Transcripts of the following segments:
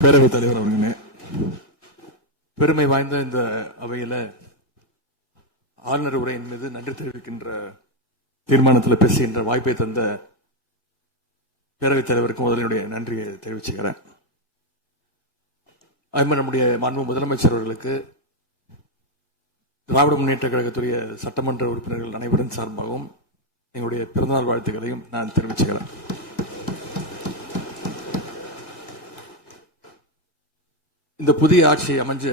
பேரவைத் தலைவர் அவர்களே, பெருமை வாய்ந்த இந்த அவையில ஆளுநர் உரையின் மீது நன்றி தெரிவிக்கின்ற தீர்மானத்தில் பேசுகின்ற வாய்ப்பை தந்த பேரவைத் தலைவருக்கு முதலினுடைய நன்றியை தெரிவிச்சுக்கிறேன். அதுமாதிரி நம்முடைய மாண்பு முதலமைச்சர் அவர்களுக்கு திராவிட முன்னேற்ற கழகத்துடைய சட்டமன்ற உறுப்பினர்கள் அனைவரின் சார்பாகவும் எங்களுடைய பிறந்தநாள் வாழ்த்துக்களையும் நான் தெரிவிச்சுக்கிறேன். இந்த புதிய ஆட்சி அமைஞ்சு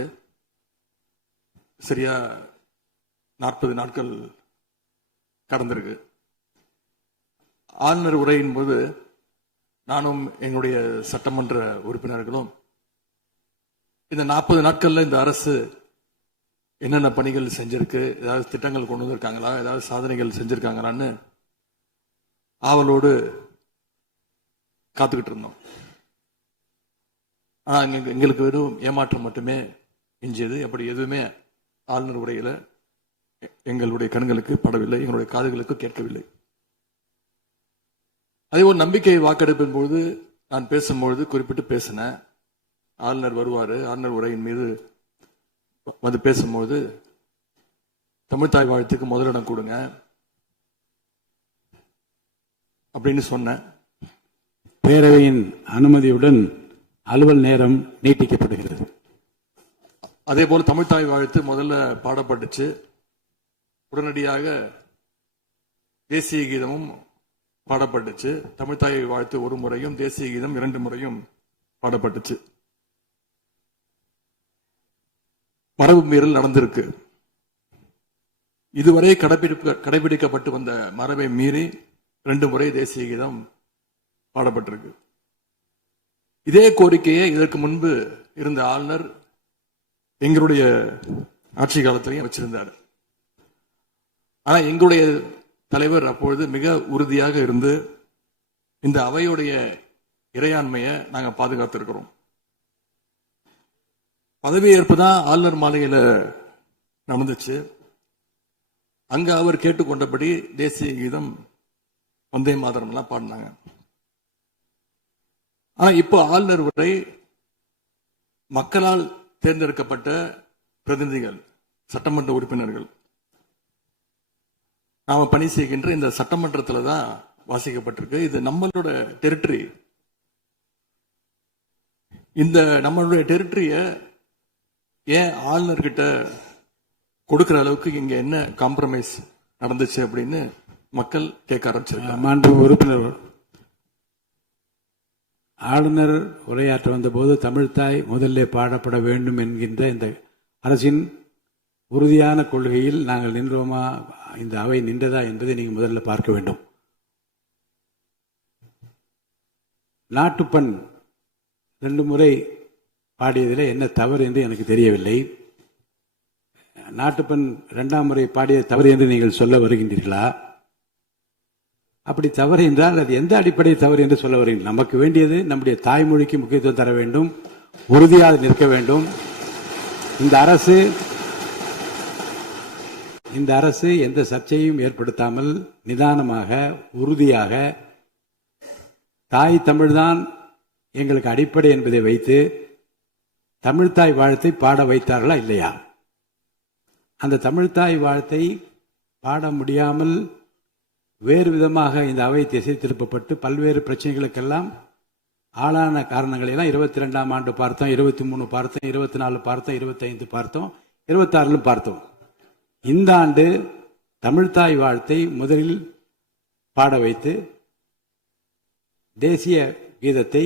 சரியா 40 நாட்கள் கடந்திருக்கு. ஆளுநர் உரையின் போது நானும் எங்களுடைய சட்டமன்ற உறுப்பினர்களும் இந்த 40 நாட்கள்ல இந்த அரசு என்னென்ன பணிகள் செஞ்சிருக்கு, ஏதாவது திட்டங்கள் கொண்டு வந்திருக்காங்களா, ஏதாவது சாதனைகள் செஞ்சிருக்காங்களான்னு ஆவலோடு காத்துக்கிட்டு இருந்தோம். எங்களுக்கு வெறும் ஏமாற்றம் மட்டுமே எஞ்சியது. அப்படி எதுவுமே ஆளுநர் உரையில எங்களுடைய கண்களுக்கு படவில்லை, எங்களுடைய காதுகளுக்கு கேட்கவில்லை. அதே ஒரு நம்பிக்கை வாக்கெடுப்பின் போது நான் பேசும்பொழுது குறிப்பிட்டு பேசினேன். ஆளுநர் வருவாரு, ஆளுநர் உரையின் மீது வந்து பேசும்போது தமிழ்தாய் வாழ்த்துக்கு முதலிடம் கொடுங்க அப்படின்னு சொன்னேன். பேரவையின் அனுமதியுடன் அலுவல் நேரம் நீட்டிக்கப்படுகிறது. அதே போல தமிழ்தாய் வாழ்த்து முதல்ல பாடப்பட்டுச்சு. உடனடியாக தேசிய கீதமும் பாடப்பட்டுச்சு. தமிழ்தாய் வாழ்த்து ஒரு முறையும் தேசிய கீதம் 2 முறையும் பாடப்பட்டுச்சு. மரபு மீறல் நடந்திருக்கு. இதுவரை கடைபிடிக்கப்பட்டு வந்த மரபை மீறி 2 முறை தேசிய கீதம் பாடப்பட்டிருக்கு. இதே கோரிக்கையை இதற்கு முன்பு இருந்த ஆளுநர் எங்களுடைய ஆட்சி காலத்திலையும் வச்சிருந்தார். ஆனா எங்களுடைய தலைவர் அப்பொழுது மிக உறுதியாக இருந்து இந்த அவையுடைய இறையாண்மையை நாங்க பாதுகாத்திருக்கிறோம். பதவியேற்பு தான் ஆளுநர் மாளிகையில நடந்துச்சு. அங்க அவர் கேட்டுக்கொண்டபடி தேசிய கீதம் வந்தே மாதரம் எல்லாம் பாடினாங்க. ஆனா இப்போ ஆளுநர் உரை மக்களால் தேர்ந்தெடுக்கப்பட்ட பிரதிநிதிகள், சட்டமன்ற உறுப்பினர்கள் நாம பணி செய்கின்ற இந்த சட்டமன்றத்துல தான் வாசிக்கப்பட்டிருக்கு. இது நம்மளோட டெரிட்டரி. இந்த நம்மளுடைய டெரிட்டரிய ஏன் ஆளுநர்கிட்ட கொடுக்கிற அளவுக்கு இங்க என்ன காம்ப்ரமைஸ் நடந்துச்சு அப்படின்னு மக்கள் கேட்க ஆரம்பிச்சிருக்காங்க. மாண்பு உறுப்பினர், ஆளுநர் உரையாற்ற வந்தபோது தமிழ்தாய் முதல்ல பாடப்பட வேண்டும் என்கின்ற இந்த அரசின் உறுதியான கொள்கையில் நாங்கள் நின்றோமா, இந்த அவை நின்றதா என்பதை நீங்கள் முதல்ல பார்க்க வேண்டும். நாட்டுப்பண் 2 முறை பாடியதில் என்ன தவறு என்று எனக்கு தெரியவில்லை. நாட்டுப்பண் 2ஆம் முறை பாடியது தவறு என்று நீங்கள் சொல்ல வருகின்றீர்களா? அப்படி தவறு என்றால் அது எந்த அடிப்படை தவறு என்று சொல்ல வருகிறீர்கள்? நமக்கு வேண்டியது நம்முடைய தாய்மொழிக்கு முக்கியத்துவம் தர வேண்டும், உறுதியாக நிற்க வேண்டும். இந்த அரசு எந்த சர்ச்சையும் ஏற்படுத்தாமல் நிதானமாக உறுதியாக தாய் தமிழ்தான் எங்களுக்கு அடிப்படை என்பதை வைத்து தமிழ்தாய் வாழ்த்தை பாட வைத்தார்களா இல்லையா? அந்த தமிழ்தாய் வாழ்த்தை பாட முடியாமல் வேறு விதமாக இந்த அவை திசை திருப்பப்பட்டு பல்வேறு பிரச்சனைகளுக்கெல்லாம் ஆளான காரணங்களை எல்லாம் 22ஆம் ஆண்டு பார்த்தோம், 23 பார்த்தோம், 24 பார்த்தோம், 25 பார்த்தோம், 26 பார்த்தோம். இந்த ஆண்டு தமிழ்தாய் வாழ்த்தை முதலில் பாட வைத்து தேசிய கீதத்தை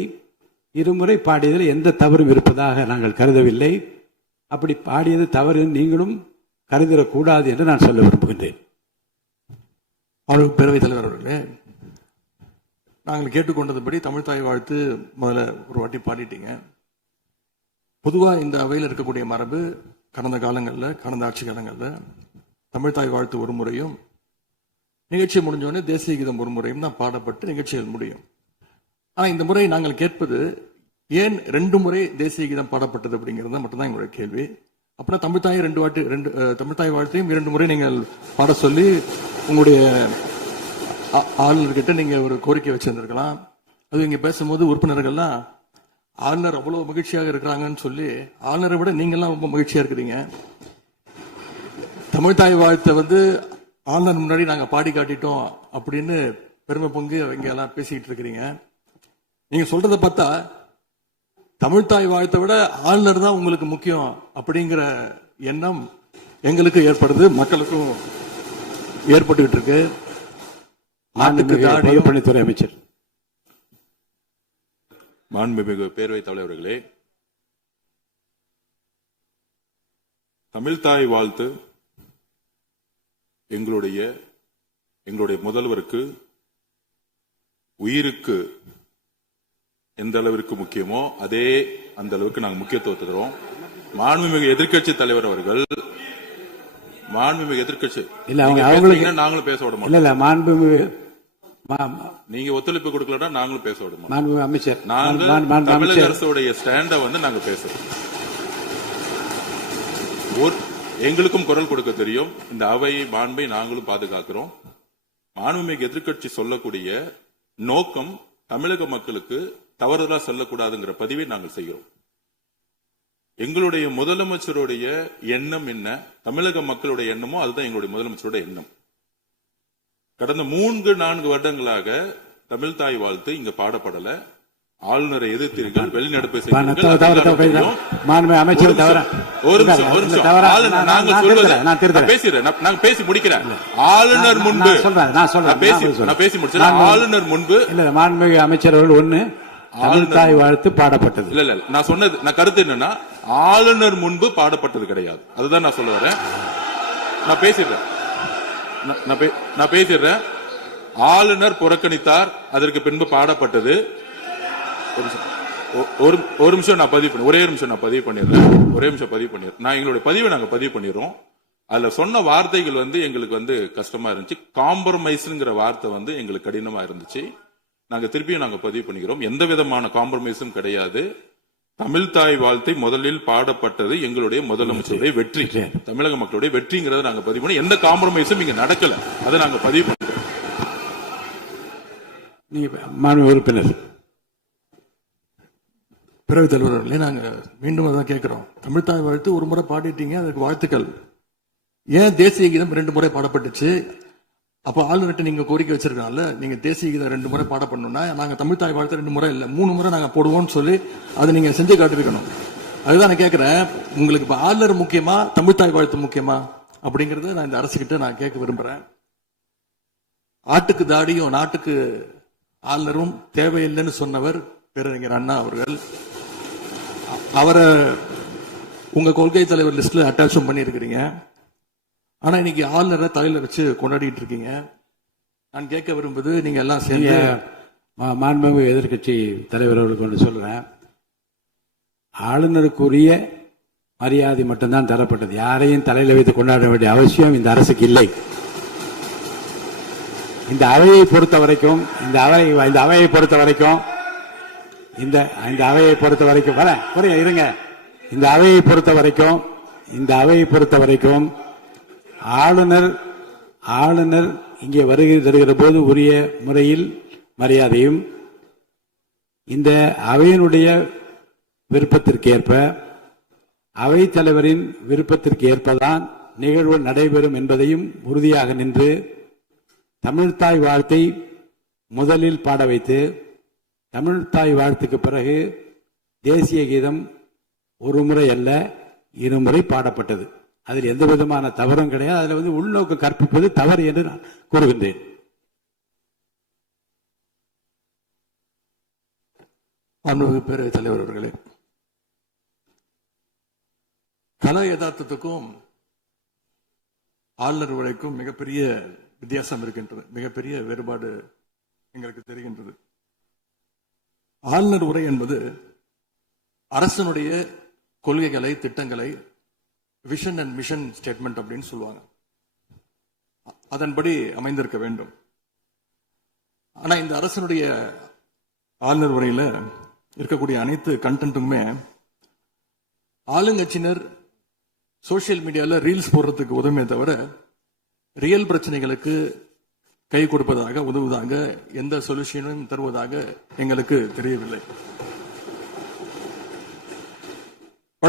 2 முறை பாடியதில் எந்த தவறும் இருப்பதாக நாங்கள் கருதவில்லை. அப்படி பாடியது தவறு நீங்களும் கருதிடக்கூடாது என்று நான் சொல்ல விரும்புகின்றேன். பேரவைத் தலைவர் அவர்களே, நாங்கள் கேட்டுக்கொண்டதுபடி தமிழ்தாய் வாழ்த்து முதல்ல ஒரு வாட்டி பாடிட்டீங்க. பொதுவா இந்த அவையில் இருக்கக்கூடிய மரபு கடந்த ஆட்சி காலங்களில் தமிழ்தாய் வாழ்த்து ஒரு முறையும் நிகழ்ச்சி முடிஞ்சோடனே தேசிய கீதம் ஒரு முறையும் தான் பாடப்பட்டு நிகழ்ச்சிகள் முடியும். ஆனா இந்த முறை நாங்கள் கேட்பது ஏன் 2 முறை தேசிய கீதம் பாடப்பட்டது அப்படிங்கிறது மட்டும்தான் எங்களுடைய கேள்வி. அப்படின்னா தமிழ்தாய் வாழ்த்தையும் 2 முறை நீங்கள் பாட சொல்லி உங்களுடைய ஆளுநர்கிட்ட நீங்க ஒரு கோரிக்கை வச்சிருந்திருக்கலாம். அது இங்க பேசும்போது உறுப்பினர்கள்லாம் ஆளுநர் அவ்வளவு மகிழ்ச்சியாக இருக்கிறாங்கன்னு சொல்லி ஆளுநரை விட நீங்கெல்லாம் ரொம்ப மகிழ்ச்சியா இருக்கிறீங்க. தமிழ்தாய் வாழ்த்தை ஆளுநர் முன்னாடி நாங்க பாடி காட்டிட்டோம் அப்படின்னு பெருமை பொங்கி இங்க எல்லாம் பேசிக்கிட்டு இருக்கிறீங்க. நீங்க சொல்றத பார்த்தா தமிழ்தாய் வாழ்த்தை விட ஆளுநர் தான் உங்களுக்கு முக்கியம் அப்படிங்கிற எண்ணம் எங்களுக்கு ஏற்படுது, மக்களுக்கும் ஏற்பட்டுக்கிட்டு இருக்கு. பொதுப்பணித்துறை அமைச்சர். மாண்புமிகு பேரவைத் தலைவர்களே, தமிழ்தாய் வாழ்த்து எங்களுடைய முதல்வருக்கு உயிருக்கு எந்த அளவிற்கு முக்கியமோ அதே அந்த அளவுக்கு நாங்கள் முக்கியத்துவத்தை தருவோம். மாண்புமிகு எதிர்க்கட்சி தலைவர் அவர்கள் எதிர்க்கட்சி நாங்களும் பேச விட மாட்டோம். நீங்க ஒத்துழைப்பு கொடுக்கலன்னா நாங்களும் பேச விட மாட்டோம். அமைச்சர், தமிழக அரசுடைய ஸ்டாண்ட நாங்க பேசுறோம். எங்களுக்கும் குரல் கொடுக்க தெரியும். இந்த அவை மாண்பை நாங்களும் பாதுகாக்கிறோம். மாண்புமிகு எதிர்க்கட்சி சொல்லக்கூடிய நோக்கம் தமிழக மக்களுக்கு தவறுதலா சொல்லக்கூடாதுங்கிற பதிவை நாங்கள் செய்கிறோம். எங்களுடைய முதலமைச்சருடைய எண்ணம் என்ன, தமிழக மக்களுடைய எண்ணமோ அதுதான் எங்களுடைய முதலமைச்சருடைய எண்ணம். கடந்த 3-4 வருடங்களாக தமிழ்தாய் வாழ்த்து இங்க பாடப்படல. ஆளுநரை எதிர்த்தீர்கள், வெளிநடப்பு நாங்க பேசி முடிக்கிறேன். ஆளுநர் முன்பு ஆளுநர் முன்பு மாண்புமிகு அமைச்சர்கள் ஒண்ணு தமிழ்தாய் வாழ்த்து பாடப்பட்டது. இல்ல நான் சொன்னது, நான் கருத்து என்னன்னா ஆளுநர் முன்பு பாடப்பட்டது கிடையாது. அதுதான் நான் சொல்ல வரேன். நான் பேசிடுறேன். ஆளுநர் புறக்கணித்தார், அதற்கு பின்பு பாடப்பட்டது. ஒரு நிமிஷம் நான் பதிவு பண்ணி ஒரே நிமிஷம் நான் பதிவு பண்ணிடுறேன். நான் எங்களுடைய பதிவை நாங்க பதிவு பண்ணிடுறோம். அதுல சொன்ன வார்த்தைகள் எங்களுக்கு கஷ்டமா இருந்துச்சு. காம்ப்ரமைஸ்ங்கிற வார்த்தை எங்களுக்கு கடினமா இருந்துச்சு. நாங்க திருப்பியும் நாங்க பதிவு பண்ணிக்கிறோம். எந்த விதமான காம்ப்ரமைஸும் கிடையாது. தமிழ்தாய் வாழ்த்தை முதலில் பாடப்பட்டது எங்களுடைய முதலமைச்சருடைய வெற்றி, தமிழக மக்களுடைய வெற்றிங்கிறத நாங்க பதிவு பண்ணி எந்த காம்ப்ரமைஸும் இங்க நடக்கல. அதை நாங்க பதிவு பண்றோம். உறுப்பினர் பேரவைத் தலைவர்களே, நாங்க மீண்டும் அதான் கேட்கிறோம். தமிழ்தாய் வாழ்த்து ஒரு முறை பாடிட்டீங்க, அதுக்கு வாழ்த்துக்கள். ஏன் தேசிய கீதம் 2 முறை பாடப்பட்டுச்சு? அப்ப ஆளுநர்கிட்ட நீங்க கோரிக்கை வச்சிருக்காங்கல்ல, நீங்க தேசிய கீதம் 2 முறை பாட பண்ணணும்னா நாங்க தமிழ்தாய் வாழ்த்து 2 முறை இல்ல 3 முறை நாங்க போடுவோம்னு சொல்லி அதை நீங்க செஞ்சு காட்டிருக்கணும். அதுதான் நான் கேட்கிறேன். உங்களுக்கு இப்ப ஆளுநர் முக்கியமா, தமிழ்தாய் வாழ்த்து முக்கியமா அப்படிங்கறத நான் இந்த அரசுகிட்ட நான் கேட்க விரும்புறேன். ஆட்டுக்கு தாடியும் நாட்டுக்கு ஆளுநரும் தேவையில்லைன்னு சொன்னவர் பேரறிஞர் அண்ணா அவர்கள். அவரை உங்க கொள்கை தலைவர் லிஸ்ட்ல அட்டாச்சும் பண்ணிருக்கிறீங்க. ஆனா இன்னைக்கு ஆளுநரை தலையில வச்சு கொண்டாடிட்டு இருக்கீங்க. நான் கேட்க விரும்புவது, நீங்க எல்லாம் சேர்ந்து மாண்புமிகு எதிர்க்கட்சி தலைவர்களுக்கு ஒன்று சொல்றேன். ஆளுநருக்குரிய மரியாதை மட்டும்தான் தரப்பட்டது. யாரையும் தலையில வைத்து கொண்டாட வேண்டிய அவசியம் இந்த அரசுக்கு இல்லை. இந்த அவையை பொறுத்த வரைக்கும் ஆளுநர் இங்கே வருகை தருகிற போது உரிய முறையில் மரியாதையும், இந்த அவையினுடைய விருப்பத்திற்கேற்ப, அவைத் தலைவரின் விருப்பத்திற்கு ஏற்பதான் நிகழ்வு நடைபெறும் என்பதையும் உறுதியாக நின்று தமிழ்தாய் வாழ்த்தை முதலில் பாட வைத்து, தமிழ்தாய் வாழ்த்துக்கு பிறகு தேசிய கீதம் ஒரு முறை அல்ல 2 முறை பாடப்பட்டது. அதில் எந்த விதமான தவறும் கிடையாது. அதில் உள்நோக்கு கற்பிப்பது தவறு என்று நான் கூறுகின்றேன். பேரவைத் தலைவர் அவர்களே, கலா யதார்த்தத்துக்கும் ஆளுநர் உரைக்கும் மிகப்பெரிய வித்தியாசம் இருக்கின்றது. மிகப்பெரிய வேறுபாடு எங்களுக்கு தெரிகின்றது. ஆளுநர் உரை என்பது அரசனுடைய கொள்கைகளை, திட்டங்களை, விஷன் அண்ட் மிஷன் ஸ்டேட்மெண்ட் அப்படின்னு சொல்லுவாங்க. அதன்படி அமைந்திருக்க வேண்டும். ஆனா இந்த அரசனுடைய ஆளுநர் உரையில இருக்கக்கூடிய அனைத்து கண்டென்ட்டுமே ஆளுங்கட்சியினர் சோசியல் மீடியால ரீல்ஸ் போடுறதுக்கு உதவுமே தவிர ரியல் பிரச்சனைகளுக்கு கை கொடுப்பதாக, உதவுவதாக, எந்த சொல்யூஷனும் தருவதாக எங்களுக்கு தெரியவில்லை.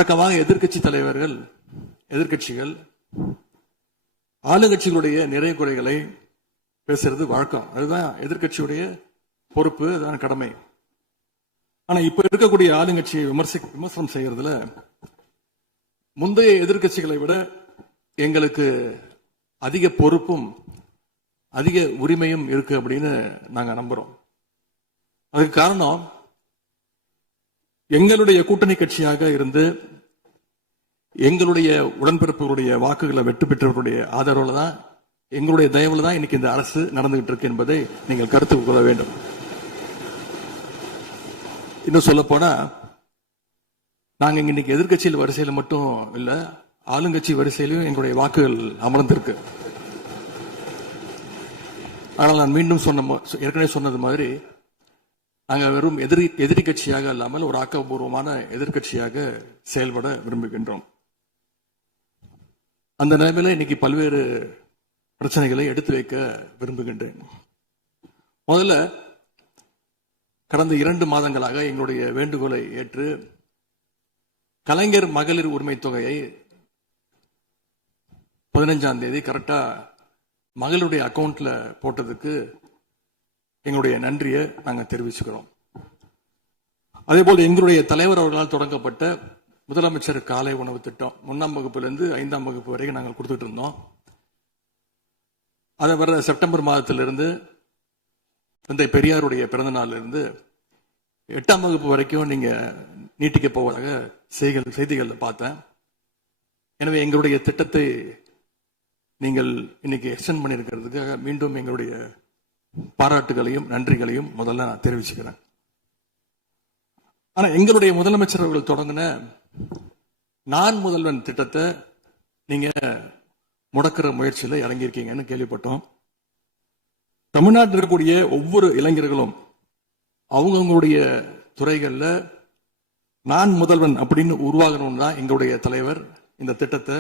வழக்கமாக எதிர்க்கட்சி தலைவர்கள், எதிர்க்கட்சிகள் ஆளுங்கட்சிகளுடைய நிறை குறைகளை பேசுறது வழக்கம். அதுதான் எதிர்க்கட்சியுடைய பொறுப்பு, அதுதான் கடமை. ஆனா இப்ப இருக்கக்கூடிய ஆளுங்கட்சியை விமர்சனம் செய்யறதுல முந்தைய எதிர்க்கட்சிகளை விட எங்களுக்கு அதிக பொறுப்பும் அதிக உரிமையும் இருக்கு அப்படின்னு நாங்க நம்புறோம். அதுக்கு காரணம், எங்களுடைய கூட்டணி கட்சியாக இருந்து எங்களுடைய உடன்பிறப்புகளுடைய வாக்குகளை வெற்றி பெற்றவர்களுடைய ஆதரவுல தான், எங்களுடைய தயவுல தான் இன்னைக்கு இந்த அரசு நடந்துகிட்டு இருக்கு என்பதை நீங்கள் கருத்தில் கொள்ள வேண்டும். இன்னும் சொல்ல போனா, நாங்க இன்னைக்கு எதிர்கட்சியில் வரிசையில் மட்டும் இல்ல, ஆளுங்கட்சி வரிசையிலும் எங்களுடைய வாக்குகள் அமர்ந்திருக்கு. ஆனால் நான் மீண்டும் ஏற்கனவே சொன்னது மாதிரி, நாங்க வெறும் எதிரி கட்சியாக இல்லாமல் ஒரு ஆக்கப்பூர்வமான எதிர்கட்சியாக செயல்பட விரும்புகின்றோம். அந்த நிலைமையில இன்னைக்கு பல்வேறு பிரச்சனைகளை எடுத்து வைக்க விரும்புகின்றேன். முதல்ல, கடந்த 2 மாதங்களாக எங்களுடைய வேண்டுகோளை ஏற்று கலைஞர் மகளிர் உரிமை தொகையை 15ஆம் தேதி கரெக்டா மகளுடைய அக்கவுண்ட்ல போட்டதுக்கு எங்களுடைய நன்றியை நாங்கள் தெரிவிச்சுக்கிறோம். அதே போல எங்களுடைய தலைவர் அவர்களால் தொடங்கப்பட்ட முதலமைச்சர் காலை உணவு திட்டம் 1ஆம் வகுப்பிலிருந்து 5ஆம் வகுப்பு வரைக்கும் நாங்கள் கொடுத்துட்டு இருந்தோம். அதை வர செப்டம்பர் மாதத்திலிருந்து தந்தை பெரியாருடைய பிறந்த நாளில் இருந்து 8ஆம் வகுப்பு வரைக்கும் நீங்க நீட்டிக்க போவதாக செய்திகளில் பார்த்தேன். எனவே எங்களுடைய திட்டத்தை நீங்கள் இன்னைக்கு எக்ஸ்டெண்ட் பண்ணியிருக்கிறதுக்காக மீண்டும் எங்களுடைய பாராட்டுகளையும் நன்றிகளையும் முதல்ல நான் தெரிவிச்சுக்கிறேன். ஆனா எங்களுடைய முதலமைச்சர் அவர்கள் தொடங்கின நான் முதல்வன் திட்டத்தை நீங்க முடக்கிற முயற்சியில இறங்கியிருக்கீங்கன்னு கேள்விப்பட்டோம். தமிழ்நாட்டில் இருக்கக்கூடிய ஒவ்வொரு இளைஞர்களும் அவங்களுடைய துறைகள்ல நான் முதல்வன் அப்படின்னு உருவாகணும் தான் எங்களுடைய தலைவர் இந்த திட்டத்தை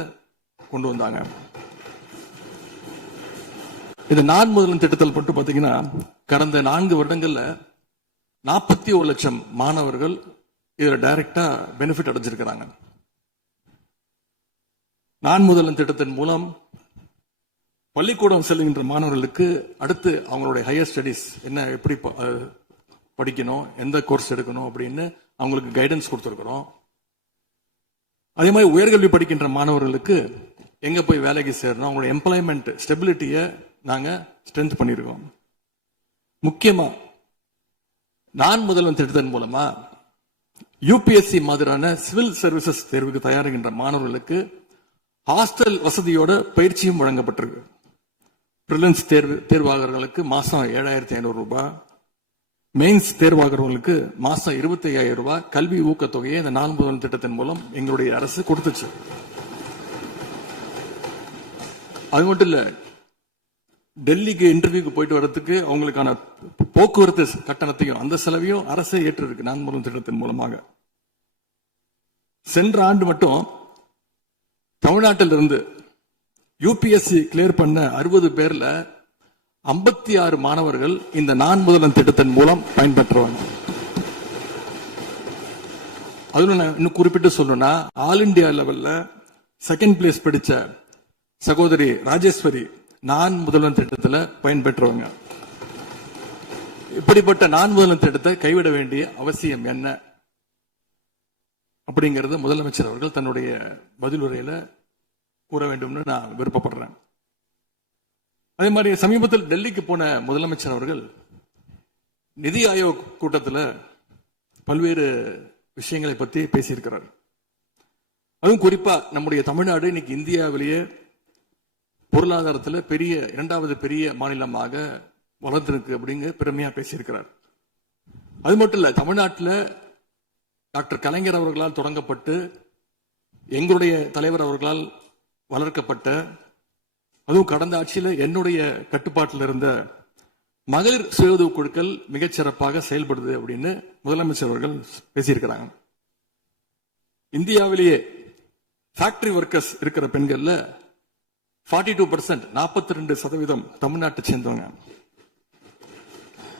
கொண்டு வந்தாங்க. இந்த நான் முதல்வன் திட்டத்தில் மட்டும் பாத்தீங்கன்னா, கடந்த 4 வருடங்கள்ல 41 லட்சம் மாணவர்கள் இதுல டைரக்டா பெனிஃபிட் அடைஞ்சிருக்கிறாங்க. நான் முதல்வன் திட்டத்தின் மூலம் பள்ளிக்கூடம் செல்லுகின்ற மாணவர்களுக்கு அடுத்து அவங்களுடைய ஹையர் ஸ்டடிஸ் என்ன, எப்படி படிக்கணும், எந்த கோர்ஸ் எடுக்கணும் அப்படின்னு அவங்களுக்கு கைடன்ஸ் கொடுத்துருக்கிறோம். அதே மாதிரி உயர்கல்வி படிக்கின்ற மாணவர்களுக்கு எங்க போய் வேலைக்கு சேரணும், அவங்களுடைய எம்ப்ளாய்மெண்ட் ஸ்டெபிலிட்டியை நாங்க ஸ்ட்ரென்த் பண்ணிருக்கோம். முக்கியமா நான் முதல்வன் திட்டத்தின் மூலமா யூபிஎஸ்சி மாதிரியான சிவில் சர்வீசஸ் தேர்வுக்கு தயாரிக்கின்ற மாணவர்களுக்கு ஹாஸ்டல் வசதியோட பயிற்சியும் வழங்கப்பட்டிருக்கு. பிரிலிம்ஸ் தேர்வாளர்களுக்கு மாசம் 7,500 ரூபாய், மெயின்ஸ் தேர்வாகிறவங்களுக்கு மாசம் 25,000 ரூபாய் கல்வி ஊக்கத்தொகையை இந்த நான் முதல்வன் திட்டத்தின் மூலம் எங்களுடைய அரசு கொடுத்துச்சு. அது மட்டும் இல்ல, டெல்லிக்கு இன்டர்வியூக்கு போயிட்டு வர்றதுக்கு அவங்களுக்கான போக்குவரத்து கட்டணத்தையும் அந்த செலவையும் அரசே ஏற்றிருக்கு நான் முதல்வன் திட்டத்தின் மூலமாக. சென்ற ஆண்டு மட்டும் தமிழ்நாட்டில் இருந்து யூபிஎஸ்சி கிளியர் பண்ண 60 பேர்ல 56 மாணவர்கள் இந்த நான் முதல்வன் திட்டத்தின் மூலம் பயன்பெற்றவாங்க. அதுல இன்னும் குறிப்பிட்டு சொல்லணும்னா, ஆல் இண்டியா லெவல்ல 2nd பிளேஸ் படிச்ச சகோதரி ராஜேஸ்வரி நான் முதல்வன் திட்டத்துல பயன்பெற்றவங்க. இப்படிப்பட்ட நான் முதல்வன் திட்டத்தை கைவிட வேண்டிய அவசியம் என்ன அப்படிங்கறது முதலமைச்சர் அவர்கள் தன்னுடைய பதிலுரையில கூற வேண்டும்னு நான் விருப்பப்படுறேன். அதே மாதிரி சமீபத்தில் டெல்லிக்கு போன முதலமைச்சர் அவர்கள் நிதி ஆயோக் கூட்டத்தில் பல்வேறு விஷயங்களை பத்தி பேசியிருக்கிறார். அதுவும் குறிப்பா நம்முடைய தமிழ்நாடு இன்னைக்கு இந்தியாவிலேயே பொருளாதாரத்தில் 2வது பெரிய மாநிலமாக வளர்ந்திருக்கு அப்படிங்க பெருமையா பேசியிருக்கிறார். அது மட்டும் இல்ல, தமிழ்நாட்டில் டாக்டர் கலைஞர் அவர்களால் தொடங்கப்பட்டு எங்களுடைய தலைவர் அவர்களால் வளர்க்கப்பட்ட, அதுவும் கடந்த ஆட்சியில் என்னுடைய கட்டுப்பாட்டில் இருந்த மகளிர் சுய உதவி குழுக்கள் மிகச்சிறப்பாக செயல்படுது அப்படின்னு முதலமைச்சர் அவர்கள் பேசியிருக்கிறாங்க. இந்தியாவிலேயே ஃபேக்டரி ஒர்க்கர்ஸ் இருக்கிற பெண்கள்ல 42%, 42% தமிழ்நாட்டை சேர்ந்தவங்க.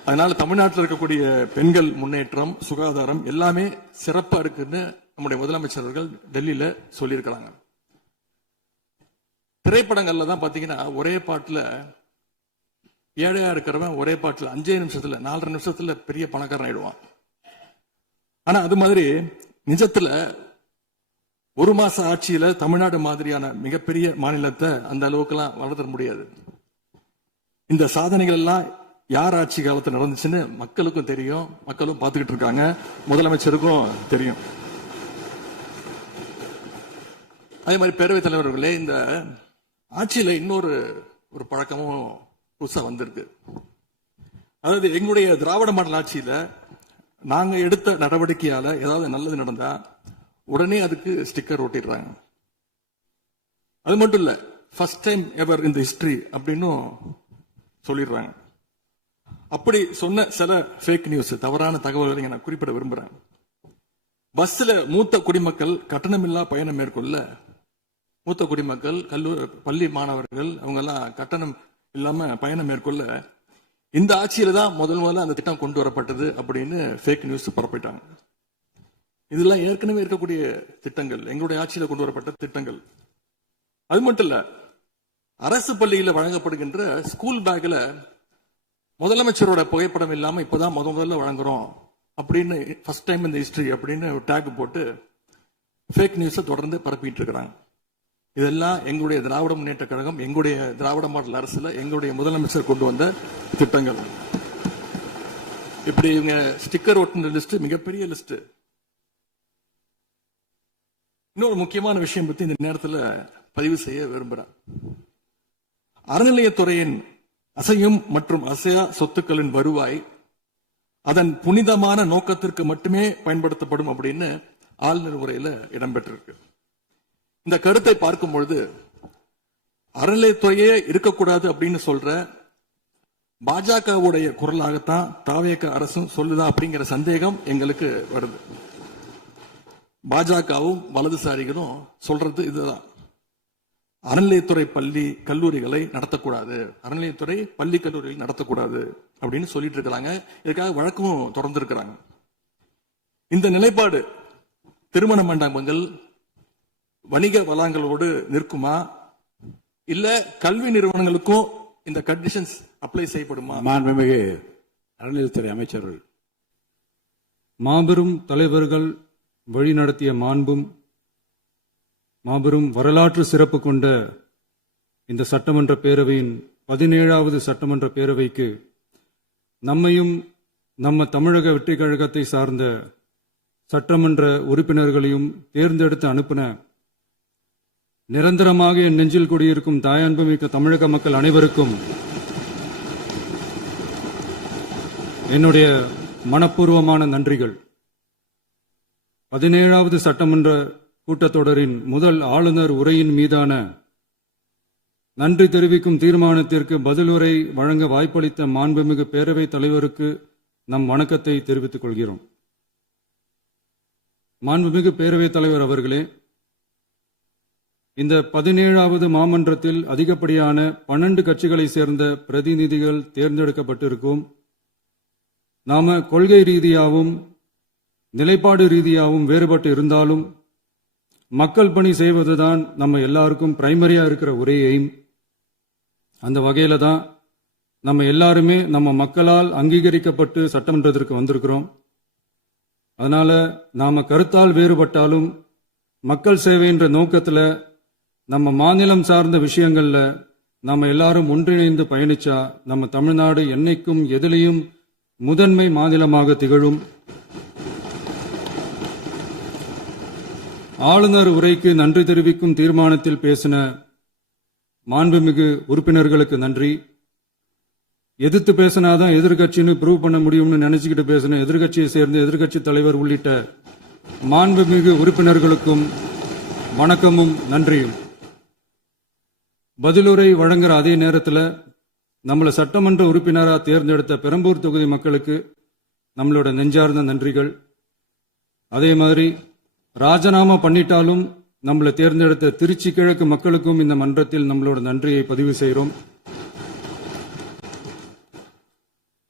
அதனால தமிழ்நாட்டில் இருக்கக்கூடிய பெண்கள் முன்னேற்றம், சுகாதாரம் எல்லாமே சிறப்பா இருக்குன்னு நம்முடைய முதலமைச்சர் அவர்கள் டெல்லியில சொல்லியிருக்கிறாங்க. திரைப்படங்கள்ல தான் பாத்தீங்கன்னா ஒரே பாட்டுல ஏழையா இருக்கிறவன் ஒரே பாட்டுல 5 நிமிஷத்துல 4.5 நிமிஷத்துல பெரிய பணக்காரன் ஆயிடுவான். ஆனா அது மாதிரி நிஜத்துல ஒரு மாச ஆட்சியில தமிழ்நாடு மாதிரியான மிகப்பெரிய மாநிலத்தை அந்த அளவுக்குலாம் வளர்த்த முடியாது. இந்த சாதனைகள் எல்லாம் யார் ஆட்சி காலத்தில் நடந்துச்சுன்னு மக்களுக்கும் தெரியும், மக்களும் பார்த்துக்கிட்டு இருக்காங்க, முதலமைச்சருக்கும் தெரியும். அதே மாதிரி பேரவைத் தலைவர்களே, இந்த ஆட்சியில இன்னொரு பழக்கமும் புதுசா வந்திருக்கு. அதாவது எங்களுடைய திராவிட மாடல் ஆட்சியில நாங்க எடுத்த நடவடிக்கையால ஏதாவது நல்லது நடந்தா உடனே அதுக்கு ஸ்டிக்கர் ஒட்டிடுறாங்க. அது மட்டும் இல்ல, ஃபர்ஸ்ட் டைம் எவர் இந்த ஹிஸ்டரி அப்படின்னு சொல்லிடுறாங்க. அப்படி சொன்ன சில ஃபேக் நியூஸ், தவறான தகவல்களை நான் குறிப்பிட விரும்புறேன். பஸ்ல மூத்த குடிமக்கள் கட்டணமில்லா பயணம் மேற்கொள்ள, மூத்த குடிமக்கள், பள்ளி மாணவர்கள் அவங்க எல்லாம் கட்டணம் இல்லாம பயணம் மேற்கொள்ள இந்த ஆட்சியில தான் முதல்ல அந்த திட்டம் கொண்டு வரப்பட்டது அப்படின்னு ஃபேக் நியூஸ் பரப்பிட்டாங்க. இதெல்லாம் ஏற்கனவே இருக்கக்கூடிய திட்டங்கள், எங்களுடைய ஆட்சியில கொண்டு வரப்பட்ட திட்டங்கள். அது மட்டும் இல்ல, அரசு பள்ளியில வழங்கப்படுகின்ற ஸ்கூல் பேக்ல முதலமைச்சரோட புகைப்படம் இல்லாம இப்பதான் முதல்ல வழங்குறோம் அப்படின்னு, ஃபர்ஸ்ட் டைம் இந்த ஹிஸ்டரி அப்படின்னு டேக் போட்டு ஃபேக் நியூஸை தொடர்ந்து பரப்பிட்டு இருக்கிறாங்க. இதெல்லாம் எங்களுடைய திராவிட முன்னேற்ற கழகம், எங்களுடைய திராவிட மாடல் அரசுல எங்களுடைய முதலமைச்சர் கொண்டு வந்த திட்டங்கள். இப்படி இவங்க ஸ்டிக்கர் ஒட்டின லிஸ்ட் மிகப்பெரிய லிஸ்ட். இன்னொரு முக்கியமான விஷயம் பத்தி இந்த நேரத்தில் பதிவு செய்ய விரும்புறேன். அறநிலையத்துறையின் அசையும் மற்றும் அசையா சொத்துக்களின் வருவாய் அதன் புனிதமான நோக்கத்திற்கு மட்டுமே பயன்படுத்தப்படும் அப்படின்னு ஆளுநர் உரையில இடம்பெற்றிருக்கு. இந்த கருத்தை பார்க்கும் பொழுது அறநிலையத்துறையே இருக்கக்கூடாது அப்படின்னு சொல்ற பாஜகவுடைய குரலாகத்தான் தாவேக அரசும் சொல்லுதா அப்படிங்கிற சந்தேகம் எங்களுக்கு வருது. பாஜகவும் வலதுசாரிகளும் சொல்றது இதுதான், அறநிலையத்துறை பள்ளி கல்லூரிகளை நடத்தக்கூடாது, அறநிலையத்துறை பள்ளி கல்லூரிகள் நடத்தக்கூடாது அப்படின்னு சொல்லிட்டு இருக்கிறாங்க. இதுக்காக வழக்கும் தொடர்ந்து இருக்கிறாங்க. இந்த நிலைப்பாடு திருமண மண்டபங்கள், வணிக வளங்களோடு நிற்குமா, இல்ல கல்வி நிறுவனங்களுக்கும் இந்த கண்டிஷன்ஸ் அப்ளை செய்யப்படுமா? மாண்புமிகு அறநிலையத்துறை அமைச்சர்கள். மாபெரும் தலைவர்கள் வழிநடத்திய மாண்பும் மாபெரும் வரலாற்று சிறப்பு கொண்ட இந்த சட்டமன்ற பேரவையின் 17வது சட்டமன்ற பேரவைக்கு நம்மையும் நம்ம தமிழக வெற்றி கழகத்தை சார்ந்த சட்டமன்ற உறுப்பினர்களையும் தேர்ந்தெடுத்து அனுப்பின நிரந்தரமாக என் நெஞ்சில் குடியிருக்கும் தாயன்புமிக்க தமிழக மக்கள் அனைவருக்கும் என்னுடைய மனப்பூர்வமான நன்றிகள். 17வது சட்டமன்ற கூட்டத்தொடரின் முதல் ஆளுநர் உரையின் மீதான நன்றி தெரிவிக்கும் தீர்மானத்திற்கு பதிலுரை வழங்க வாய்ப்பளித்த மாண்புமிகு பேரவைத் தலைவருக்கு நம் வணக்கத்தை தெரிவித்துக் கொள்கிறோம். மாண்புமிகு பேரவைத் தலைவர் அவர்களே, இந்த 17வது மாமன்றத்தில் அதிகப்படியான 12 கட்சிகளை சேர்ந்த பிரதிநிதிகள் தேர்ந்தெடுக்கப்பட்டிருக்கும். நாம கொள்கை ரீதியாகவும் நிலைப்பாடு ரீதியாகவும் வேறுபட்டு இருந்தாலும் மக்கள் பணி செய்வதுதான் நம்ம எல்லாருக்கும் பிரைமரியா இருக்கிற ஒரே எய்ம். அந்த வகையில தான் நம்ம எல்லாருமே நம்ம மக்களால் அங்கீகரிக்கப்பட்டு சட்டமன்றத்திற்கு வந்திருக்கிறோம். அதனால நாம கருத்தால் வேறுபட்டாலும் மக்கள் சேவை என்ற நோக்கத்துல நம்ம மாநிலம் சார்ந்த விஷயங்கள்ல நம்ம எல்லாரும் ஒன்றிணைந்து பயணிச்சா நம்ம தமிழ்நாடு என்னைக்கும் எதிலையும் முதன்மை மாநிலமாக திகழும். ஆளுநர் உரைக்கு நன்றி தெரிவிக்கும் தீர்மானத்தில் பேசின மாண்புமிகு உறுப்பினர்களுக்கு நன்றி. எதிர்த்து பேசினாதான் எதிர்கட்சின்னு ப்ரூவ் பண்ண முடியும்னு நினைச்சுக்கிட்டு பேசின எதிர்கட்சியை சேர்ந்த எதிர்கட்சி தலைவர் உள்ளிட்ட மாண்புமிகு உறுப்பினர்களுக்கும் வணக்கமும் நன்றியும். பதிலுரை வழங்குற அதே நேரத்தில் நம்மளை சட்டமன்ற உறுப்பினராக தேர்ந்தெடுத்த பெரம்பூர் தொகுதி மக்களுக்கு நம்மளோட நெஞ்சார்ந்த நன்றிகள். அதே மாதிரி ராஜினாமா பண்ணிட்டாலும் நம்மளை தேர்ந்தெடுத்த திருச்சி கிழக்கு மக்களுக்கும் இந்த மன்றத்தில் நம்மளோட நன்றியை பதிவு செய்கிறோம்.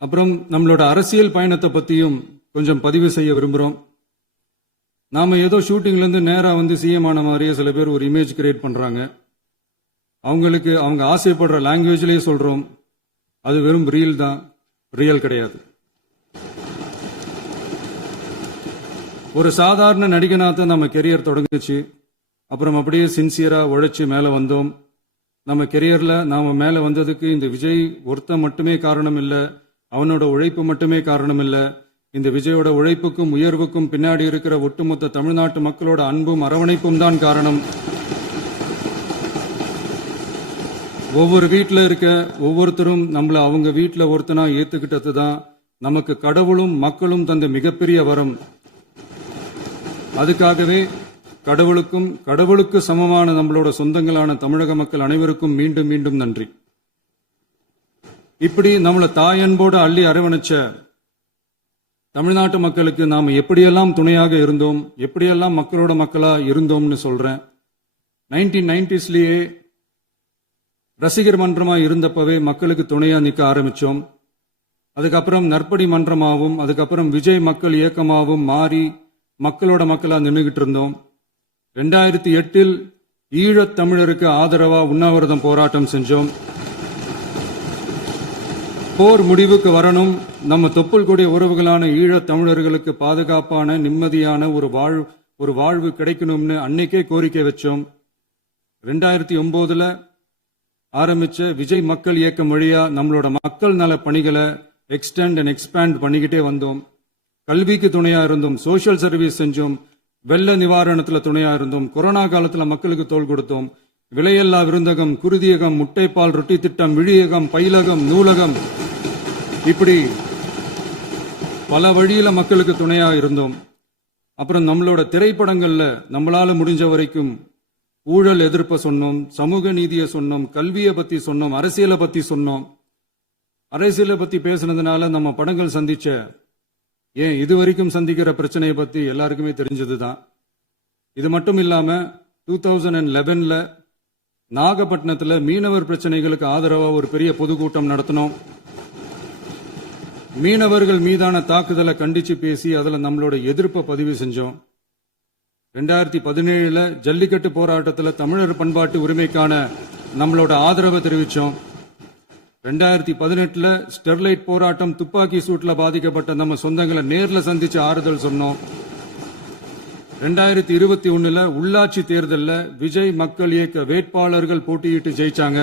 அப்புறம் நம்மளோட அரசியல் பயணத்தை பத்தியும் கொஞ்சம் பதிவு செய்ய விரும்புகிறோம். நாம ஏதோ ஷூட்டிங்ல இருந்து நேரா வந்து சிஎம் ஆன மாதிரியே சில பேர் ஒரு இமேஜ் கிரியேட் பண்றாங்க. அவங்களுக்கு அவங்க ஆசைப்படுற லாங்குவேஜ்லயே சொல்றோம், அது வெறும் ரீல் தான், ரியல் கிடையாது. ஒரு சாதாரண நடிகனாத்தான் நம்ம கெரியர் தொடங்குச்சு. அப்புறம் அப்படியே சின்சியரா உழைச்சு மேல வந்தோம். நம்ம கெரியர்ல நாம மேல வந்ததுக்கு இந்த விஜய் ஒருத்தன் மட்டுமே காரணம் இல்ல, அவனோட உழைப்பு மட்டுமே காரணம் இல்ல. இந்த விஜயோட உழைப்புக்கும் உயர்வுக்கும் பின்னாடி இருக்கிற ஒட்டுமொத்த தமிழ்நாட்டு மக்களோட அன்பும் அரவணைப்பும் தான் காரணம். ஒவ்வொரு வீட்டில் இருக்க ஒவ்வொருத்தரும் நம்மள அவங்க வீட்டில் ஒருத்தனா ஏத்துக்கிட்டது தான் நமக்கு கடவுளும் மக்களும் தந்த மிகப்பெரிய வரம். அதுக்காகவே கடவுளுக்கு சமமான நம்மளோட சொந்தங்களான தமிழக மக்கள் அனைவருக்கும் மீண்டும் மீண்டும் நன்றி. இப்படி நம்மள தாயன்போடு அள்ளி அரவணைச்ச தமிழ்நாட்டு மக்களுக்கு நாம எப்படியெல்லாம் துணையாக இருந்தோம், எப்படியெல்லாம் மக்களோட மக்களா இருந்தோம்னு சொல்றேன். 1990ஸ்லயே ரசிகர் மன்றமா இருந்தப்பவே மக்களுக்கு துணையா நிக்க ஆரம்பிச்சோம். அதுக்கப்புறம் நற்படி மன்றமாவும், அதுக்கப்புறம் விஜய் மக்கள் இயக்கமாவும் மாறி மக்களோட மக்களா நின்றுகிட்டு இருந்தோம். 2008 ஈழத் தமிழருக்கு ஆதரவா உண்ணாவிரதம் போராட்டம் செஞ்சோம். போர் முடிவுக்கு வரணும், நம்ம தொப்புள் கூடிய உறவுகளான ஈழத் தமிழர்களுக்கு பாதுகாப்பான நிம்மதியான ஒரு வாழ்வு கிடைக்கணும்னு அன்னைக்கே கோரிக்கை வச்சோம். 2009 ஆரம்பிச்ச விஜய் மக்கள் இயக்கம் வழியா நம்மளோட மக்கள் நல பணிகளை எக்ஸ்டெண்ட் அண்ட் எக்ஸ்பேண்ட் பண்ணிக்கிட்டே வந்தோம். கல்விக்கு துணையா இருந்தோம், சோசியல் சர்வீஸ் செஞ்சோம், வெள்ள நிவாரணத்துல துணையா இருந்தோம், கொரோனா காலத்துல மக்களுக்கு தோள் கொடுத்தோம். விலையில்லா விருந்தகம், குருதியகம், முட்டைப்பால் ரொட்டி திட்டம், விழியகம், பயிலகம், நூலகம், இப்படி பல வழியில மக்களுக்கு துணையா இருந்தோம். அப்புறம் நம்மளோட திரைப்படங்கள்ல நம்மளால முடிஞ்ச வரைக்கும் ஊழல் எதிர்ப்ப சொன்னோம், சமூக நீதியை சொன்னோம், கல்வியை பத்தி சொன்னோம், அரசியலை பத்தி சொன்னோம். அரசியலை பத்தி பேசுனதுனால நம்ம படங்கள் சந்திச்ச இதுவரைக்கும் சந்திக்கிற பிரச்சனையை பத்தி எல்லாருக்குமே தெரிஞ்சதுதான். இது மட்டும் இல்லாம 2011 நாகப்பட்டினத்துல மீனவர் பிரச்சனைகளுக்கு ஆதரவா ஒரு பெரிய பொதுக்கூட்டம் நடத்தினோம். மீனவர்கள் மீதான தாக்குதலை கண்டிச்சு பேசி அதுல நம்மளோட எதிர்ப்பை பதிவு செஞ்சோம். 2017 ஜல்லிக்கட்டு போராட்டத்தில் தமிழர் பண்பாட்டு உரிமைக்கான நம்மளோட ஆதரவை தெரிவிச்சோம். 2018 ஸ்டெர்லைட் போராட்டம், துப்பாக்கி சூட்ல பாதிக்கப்பட்ட நம்ம சொந்தங்களை நேர்ல சந்திச்சு ஆறுதல் சொன்னோம். 2021 உள்ளாட்சி தேர்தலில் விஜய் மக்கள் இயக்க வேட்பாளர்கள் போட்டியிட்டு ஜெயிச்சாங்க.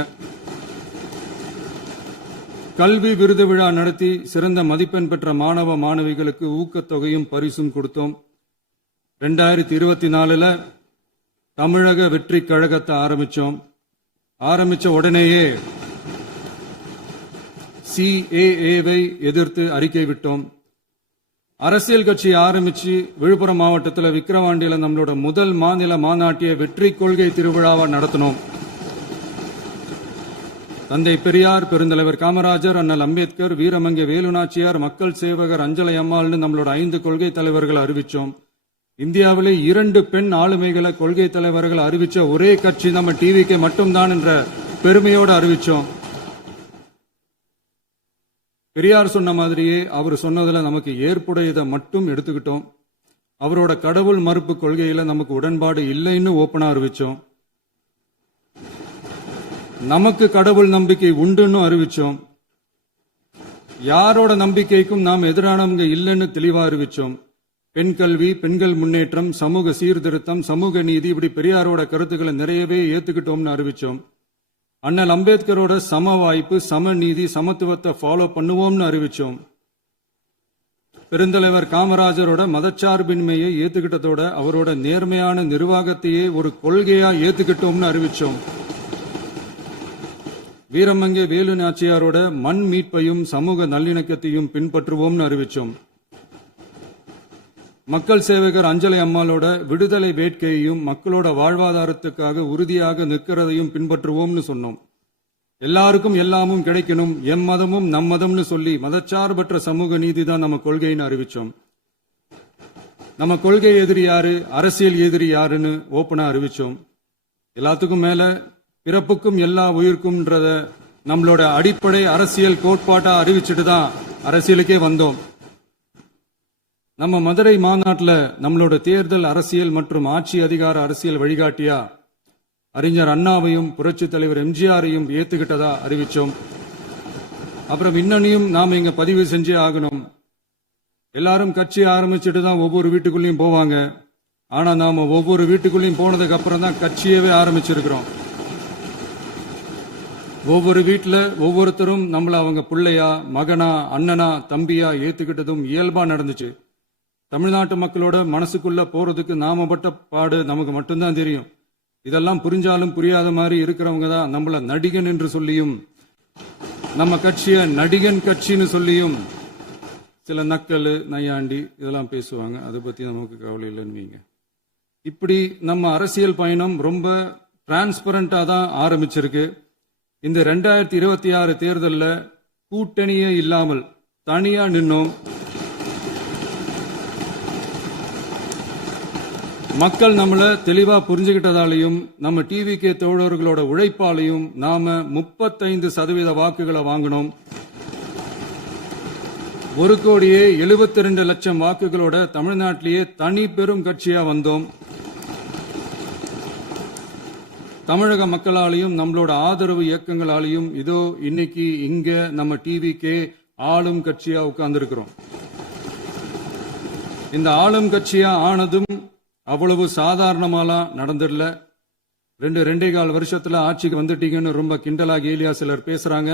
கல்வி விருது விழா நடத்தி சிறந்த மதிப்பெண் பெற்ற மாணவ மாணவிகளுக்கு ஊக்கத்தொகையும் பரிசும் கொடுத்தோம். 2024 தமிழக வெற்றி கழகத்தை ஆரம்பிச்ச உடனேயே CAA-வை எதிர்த்து அறிக்கை விட்டோம். அரசியல் கட்சி ஆரம்பிச்சு விழுப்புரம் மாவட்டத்தில் விக்கிரவாண்டியில நம்மளோட முதல் மாநில மாநாட்டிய வெற்றி கொள்கை திருவிழாவை நடத்தினோம். தந்தை பெரியார், பெருந்தலைவர் காமராஜர், அண்ணல் அம்பேத்கர், வீரமங்கை வேலுநாச்சியார், மக்கள் சேவகர் அஞ்சலை அம்மாள்னு நம்மளோட 5 கொள்கை தலைவர்களை அறிவிச்சோம். இந்தியாவிலே 2 பெண் ஆளுமைகளை கொள்கை தலைவர்கள் அறிவிச்ச ஒரே கட்சி நம்ம டிவிக்கு மட்டும்தான் என்ற பெருமையோடு அறிவிச்சோம். பெரியார் சொன்ன மாதிரியே அவர் சொன்னதுல நமக்கு ஏற்புடையதை மட்டும் எடுத்துக்கிட்டோம். அவரோட கடவுள் மறுப்பு கொள்கையில நமக்கு உடன்பாடு இல்லைன்னு ஓப்பனா அறிவிச்சோம். நமக்கு கடவுள் நம்பிக்கை உண்டுன்னு அறிவிச்சோம். யாரோட நம்பிக்கைக்கும் நாம் எதிரானவங்க இல்லைன்னு தெளிவா அறிவிச்சோம். பெண் கல்வி, பெண்கள் முன்னேற்றம், சமூக சீர்திருத்தம், சமூக நீதி, இப்படி பெரியாரோட கருத்துக்களை நிறையவே ஏத்துக்கிட்டோம்னு அறிவிச்சோம். அண்ணல் அம்பேத்கரோட சம வாய்ப்பு, சம நீதி, சமத்துவத்தை ஃபாலோ பண்ணுவோம்னு அறிவிச்சோம். பெருந்தலைவர் காமராஜரோட மதச்சார்பின்மையை ஏத்துக்கிட்டதோட அவரோட நேர்மையான நிர்வாகத்தையே ஒரு கொள்கையா ஏத்துக்கிட்டோம்னு அறிவிச்சோம். வீரமங்கை வேலு நாச்சியாரோட மண் மீட்பையும் சமூக நல்லிணக்கத்தையும் பின்பற்றுவோம்னு அறிவிச்சோம். மக்கள் சேவகர் அஞ்சலை அம்மாளோட விடுதலை வேட்கையையும் மக்களோட வாழ்வாதாரத்துக்காக உறுதியாக நிற்கிறதையும் பின்பற்றுவோம்னு சொன்னோம். எல்லாருக்கும் எல்லாமும் கிடைக்கணும், எம் மதமும் நம் மதம்னு சொல்லி மதச்சார்பற்ற சமூக நீதி தான் நம்ம கொள்கைன்னு அறிவிச்சோம். நம்ம கொள்கை எதிரி யாரு, அரசியல் எதிரி யாருன்னு ஓப்பனா அறிவிச்சோம். எல்லாத்துக்கும் மேல பிறப்புக்கும் எல்லா உயிர்க்கும்ன்றத நம்மளோட அடிப்படை அரசியல் கோட்பாட்டா அறிவிச்சுட்டு தான் அரசியலுக்கே வந்தோம். நம்ம மதுரை மாநாட்டில் நம்மளோட தேர்தல் அரசியல் மற்றும் ஆட்சி அதிகார அரசியல் வழிகாட்டியா அறிஞர் அண்ணாவையும் புரட்சி தலைவர் எம்ஜிஆரையும் ஏத்துக்கிட்டதா அறிவிச்சோம். அப்புறம் இன்னனையும் நாம இங்க பதிவு செஞ்சே ஆகணும். எல்லாரும் கட்சி ஆரம்பிச்சுட்டு தான் ஒவ்வொரு வீட்டுக்குள்ளேயும் போவாங்க. ஆனா நாம ஒவ்வொரு வீட்டுக்குள்ளேயும் போனதுக்கு அப்புறம் தான் கட்சியவே ஆரம்பிச்சிருக்கிறோம். ஒவ்வொரு வீட்டுல ஒவ்வொருத்தரும் நம்மள அவங்க பிள்ளையா, மகனா, அண்ணனா, தம்பியா ஏத்துக்கிட்டதும் இயல்பா நடந்துச்சு. தமிழ்நாட்டு மக்களோட மனசுக்குள்ள போறதுக்கு நாம பட்ட பாடு நமக்கு மட்டும்தான் தெரியும். இதெல்லாம் புரிஞ்சாலும் புரியாத மாதிரி இருக்கிறவங்க தான் நம்மள நடிகன் என்று சொல்லியும், நம்ம கட்சிய நடிகன் கட்சின்னு சொல்லியும் சில நக்கல், நையாண்டி இதெல்லாம் பேசுவாங்க. அதை பத்தி நமக்கு கவலை இல்லைன்னு. இப்படி நம்ம அரசியல் பயணம் ரொம்ப டிரான்ஸ்பரண்டா தான் ஆரம்பிச்சிருக்கு. இந்த 2026 தேர்தலில் கூட்டணியே இல்லாமல் தனியா நின்னோம். மக்கள் நம்மள தெளிவா புரிஞ்சுகிட்டதாலையும் நம்ம டிவிகே தோழர்களோட உழைப்பாலையும் நாம 35% வாக்குகளை வாங்கினோம். 1,72,00,000 வாக்குகளோட தமிழ்நாட்டிலேயே தனி பெரும் கட்சியா வந்தோம். தமிழக மக்களாலையும் நம்மளோட ஆதரவு இயக்கங்களாலையும் இதோ இன்னைக்கு இங்க நம்ம டிவிகே ஆளும் கட்சியா உட்கார்ந்திருக்கிறோம். இந்த ஆளும் கட்சியா ஆனதும் அவ்வளவு சாதாரணமாலாம் நடந்துடல. 2.25 வருஷத்துல ஆட்சிக்கு வந்துட்டீங்கன்னு ரொம்ப கிண்டலா கேலியா சிலர் பேசுறாங்க.